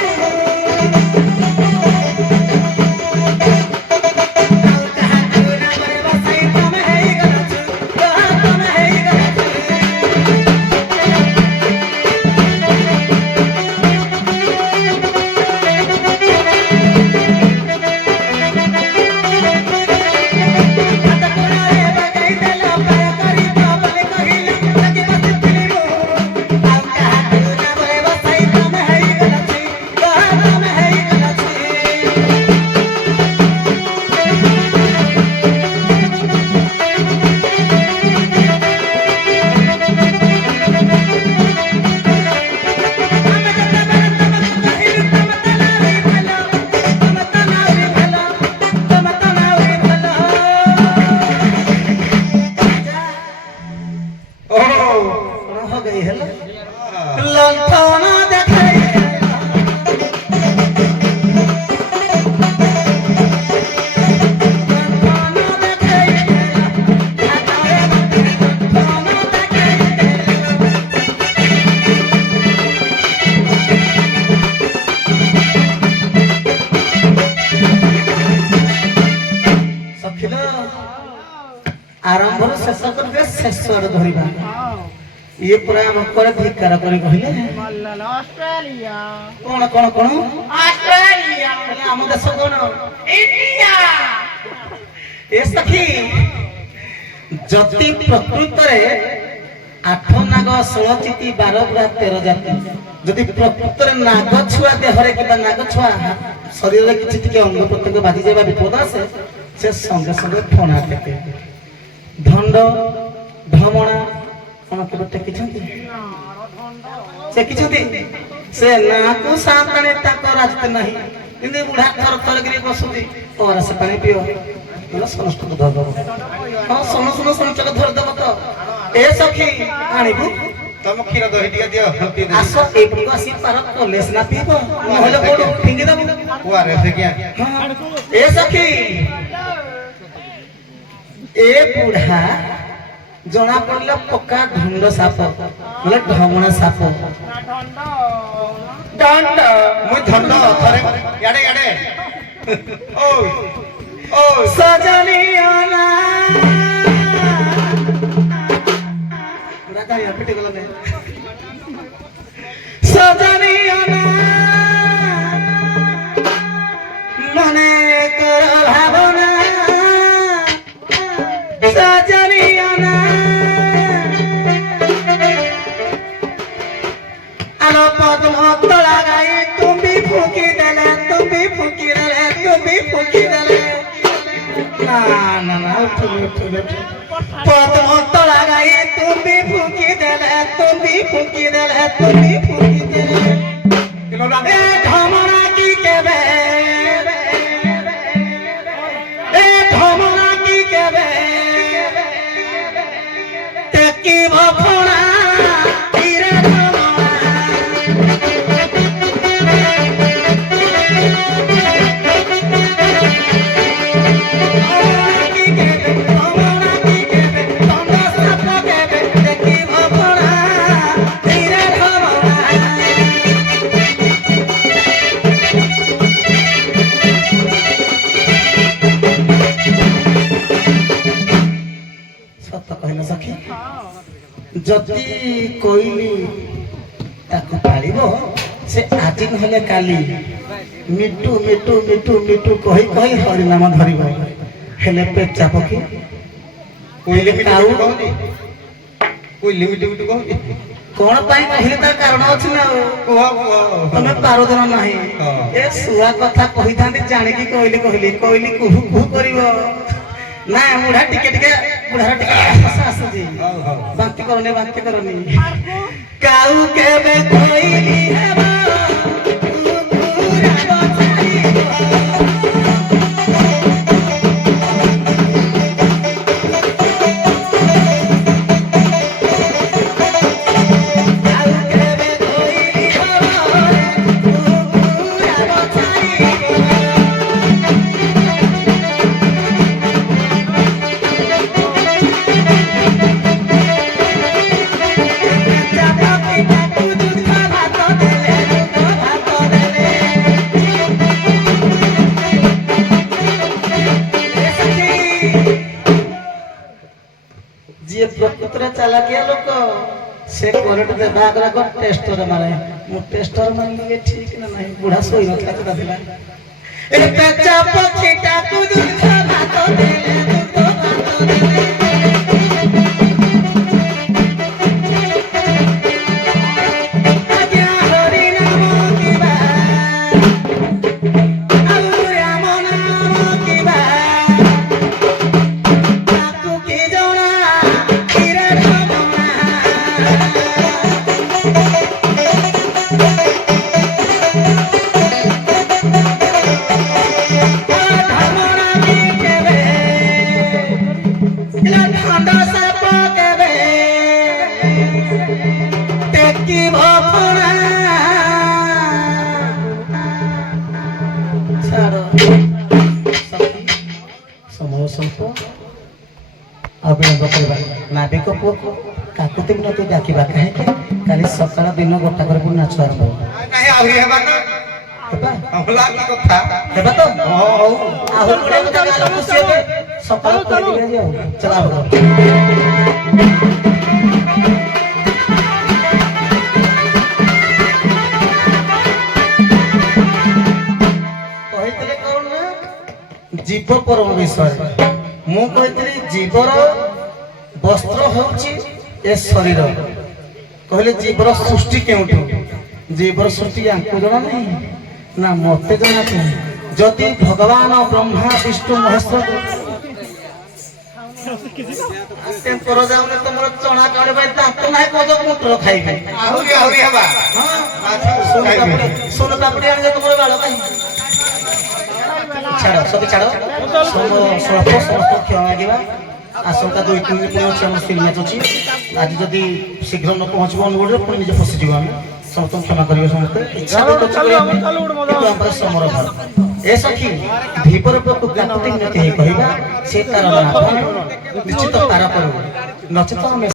आरंभ शेष करबे शेष धरिबा ये पूरा हम करे धिकार करे कहले ऑस्ट्रेलिया कोन कोन कोन ऑस्ट्रेलिया हम देश कोन इंडिया ए सखी जति प्रकृत रे 8 नाग 16 चिति 12 बुढ़ा 13 जाति जति प्रकृत रे नाग छुआ देहरे कि नाग छुआ शरीर रे किछि टिके अंग प्रत्यंग बाजी जेबा विपद आसे से संगे संगे फणा टेके धंड धमणा कोन के टेकिछंती से किछंती से ना को साताने ताको राजते नहीं इने बुढ़ा थर थर गिरी बसुदी और से पानी पियो ବୋଲେ ସମସ୍ତଙ୍କୁ ଧରିଦବ। ହଁ ଶୁଣ ଶୁଣ ସମସ୍ତଙ୍କୁ ଧରିଦବ ତ। ଏ ସଖୀ ଆଣିବୁ ତମ କ୍ଷୀର ଦହି ଟିକେ ଦିଅ ପିଇଦେବି। ଆସ ଏଇପଟକୁ ଆସି ପାର କଲେଜ ନା ପିଇବ ନହେଲେ କୋଉଠୁ ଫିଙ୍ଗି ଦବୁ। କୁଆରେ ସେ କିଆ ହଁ ଏ ସଖୀ ଏ ବୁଢା ଜଣା ପଡିଲା ପକ୍କା ଢଣ୍ଡ ସାପ ବୋଲେ ଢମଣା ସାପ। ଦଣ୍ଡ ମୁଁ ଧଣ୍ଡ ଥରେ ଇଆଡେ ଇଆଡେ ଓ ଓ ସଜନିୟନା ରାଧା ୟା ପିଟି ଗଲା ନେ ସଜନିୟନା ମନେ କର ଭାବନା ସଜନିୟନା আলো পদ্ম তলা গায়ে তুমি ফুকি দেলে তুমি ফুকি দেলে তুমি ফুকি দেলে না না না তুমি পদ্ম তলা গায়ে তুমি ফুকি দেলে তুমি ফুকি দেলে তুমি ফুকি দেলে এ ধমনা কি কেবে এ ধমনা কি কেবে তেকি ভফনা তীরে ধমনা যদি কইলি তাকে পালিব সে আজি নহলে কালি মিটু মিটু মিটু মিটু কহি কহি হরিনাম ধরিব হেলে পেচা পক্ষী কোই লিমিট কହୁନି কোই লিমিট কହୁନି কোন পাই কহিলে তার কারণ আছে না କୁହ କୁହ তুমি পারোদন ନାହିଁ এ সুয়া কথা কহিথাନ୍ତି জানিকি কইলি কইলি কইলি কুহু কুহু করিব না বুঢ়া টিকে টিকে বুঢ়ার টিকে আসুজি বান্তি করনি কাউ কেবে কইলি হেবা ଯିଏ ପ୍ରକୃତରେ ଚାଲାକିଆ ଲୋକ ସେ କୋରଟ ଦେବାଗ୍ରା ଟେଷ୍ଟର ମାରେ ମୁଁ ଟେଷ୍ଟର ମାରିଲି ଠିକ ନା ନାହିଁ ବୁଢା ଶୋଇ ନଥିଲା କଥା ଥିଲା ଏ ପେଚା ପକ୍ଷୀଟାକୁ ଦୁଗ୍ଧ ଭାତ ଦେଲେ ଦୁଗ୍ଧ ଭାତ ଦେଲେ ଆଜ୍ଞା ହରି ନାମ କିବା ଆଉ ରାମ ନାମ କିବା ତାକୁ କି ଜଣା କ୍ଷୀର ଢମଣା ଢମଣା କି କେବେ ଇଲା ଢଣ୍ଡ ସାପ କେବେ ଟେକି ଭଫଣା ଛାଡ଼ ସମୟ ସ୍ୱଳ୍ପ ଆଉ ବିଳମ୍ବ କରିବା ନାବିକ ପୁଅକୁ କାକୁତି ମିନତି ଡାକିବା କାହିଁକି କାଲି ସକାଳ ଦିନ ଗୋଟା କରିବୁ ନାଚ ଆରମ୍ଭ ନାହିଁ ଆହୁରି ହେବା ନା ହେବା ହଲା କି କଥା ହେବା ତ ହଉ ଆହୁରି ଗୁଡ଼େ କଥା ଗାଲ ଖୁସି ହେବେ ସକାଳ କରିକି ଆଜି ଆଉ ଚଲା ହବ କହିଥିଲେ କଣ ନା ଜୀବ ପରମ ବିଷୟରେ ମୁଁ କହିଥିଲି ଜୀବର ବସ୍ତ୍ର ହେଉଛି ଏ ଶରୀର କହିଲେ ଜୀବର ସୃଷ୍ଟି କେଉଁଠୁ ଜୀବର ସୃଷ୍ଟି ୟାଙ୍କୁ ଜଣା ନାହିଁ ନା ମତେ ଜଣା ନାହିଁ ଯଦି ଭଗବାନ ବ୍ରହ୍ମା ବିଷ୍ଣୁ ମହେଶ୍ୱର ଯାଉନି ତମର ଚଣା କାଢି ପାଇଁ ଦାନ୍ତ ନାହିଁ କଦ ମୁଟ୍ର ଖାଇବେ ଆହୁରି ଆହୁରି ହେବା ହଁ ସୋନ ପାପଡ଼ି ଆଣିଲେ ତମର ବାଳ ପାଇଁ ଛାଡ଼ ସବୁ ଛାଡ଼ ସ୍ୱଳ୍ପ ସମସ୍ତ କ୍ଷମା ମାଗିବା ଆସନ୍ତା 2-3 ଦିନ ପୁଣି ଅଛି ଆମ ସ୍ତ୍ରୀ ମ୍ୟାଚ୍ ଅଛି ଆଜି ଯଦି ଶୀଘ୍ର ନ ପହଞ୍ଚିବ ଅନୁଗୁଳରେ ପୁଣି ନିଜେ ଫସିଯିବ ଆମେ ସମସ୍ତଙ୍କୁ କ୍ଷମା କରିବେ ସମସ୍ତେ ଇଚ୍ଛା କରୁଛୁ କିନ୍ତୁ ଆମର ସମର ଭାର ଏ ସଖୀ ଧୀବର ପ୍ରକୁ କାକୁତି କେହି କହିବା ସେ ତାର ନା ନିଶ୍ଚିତ ତାର କରୁ ନଚେତ ଆମେ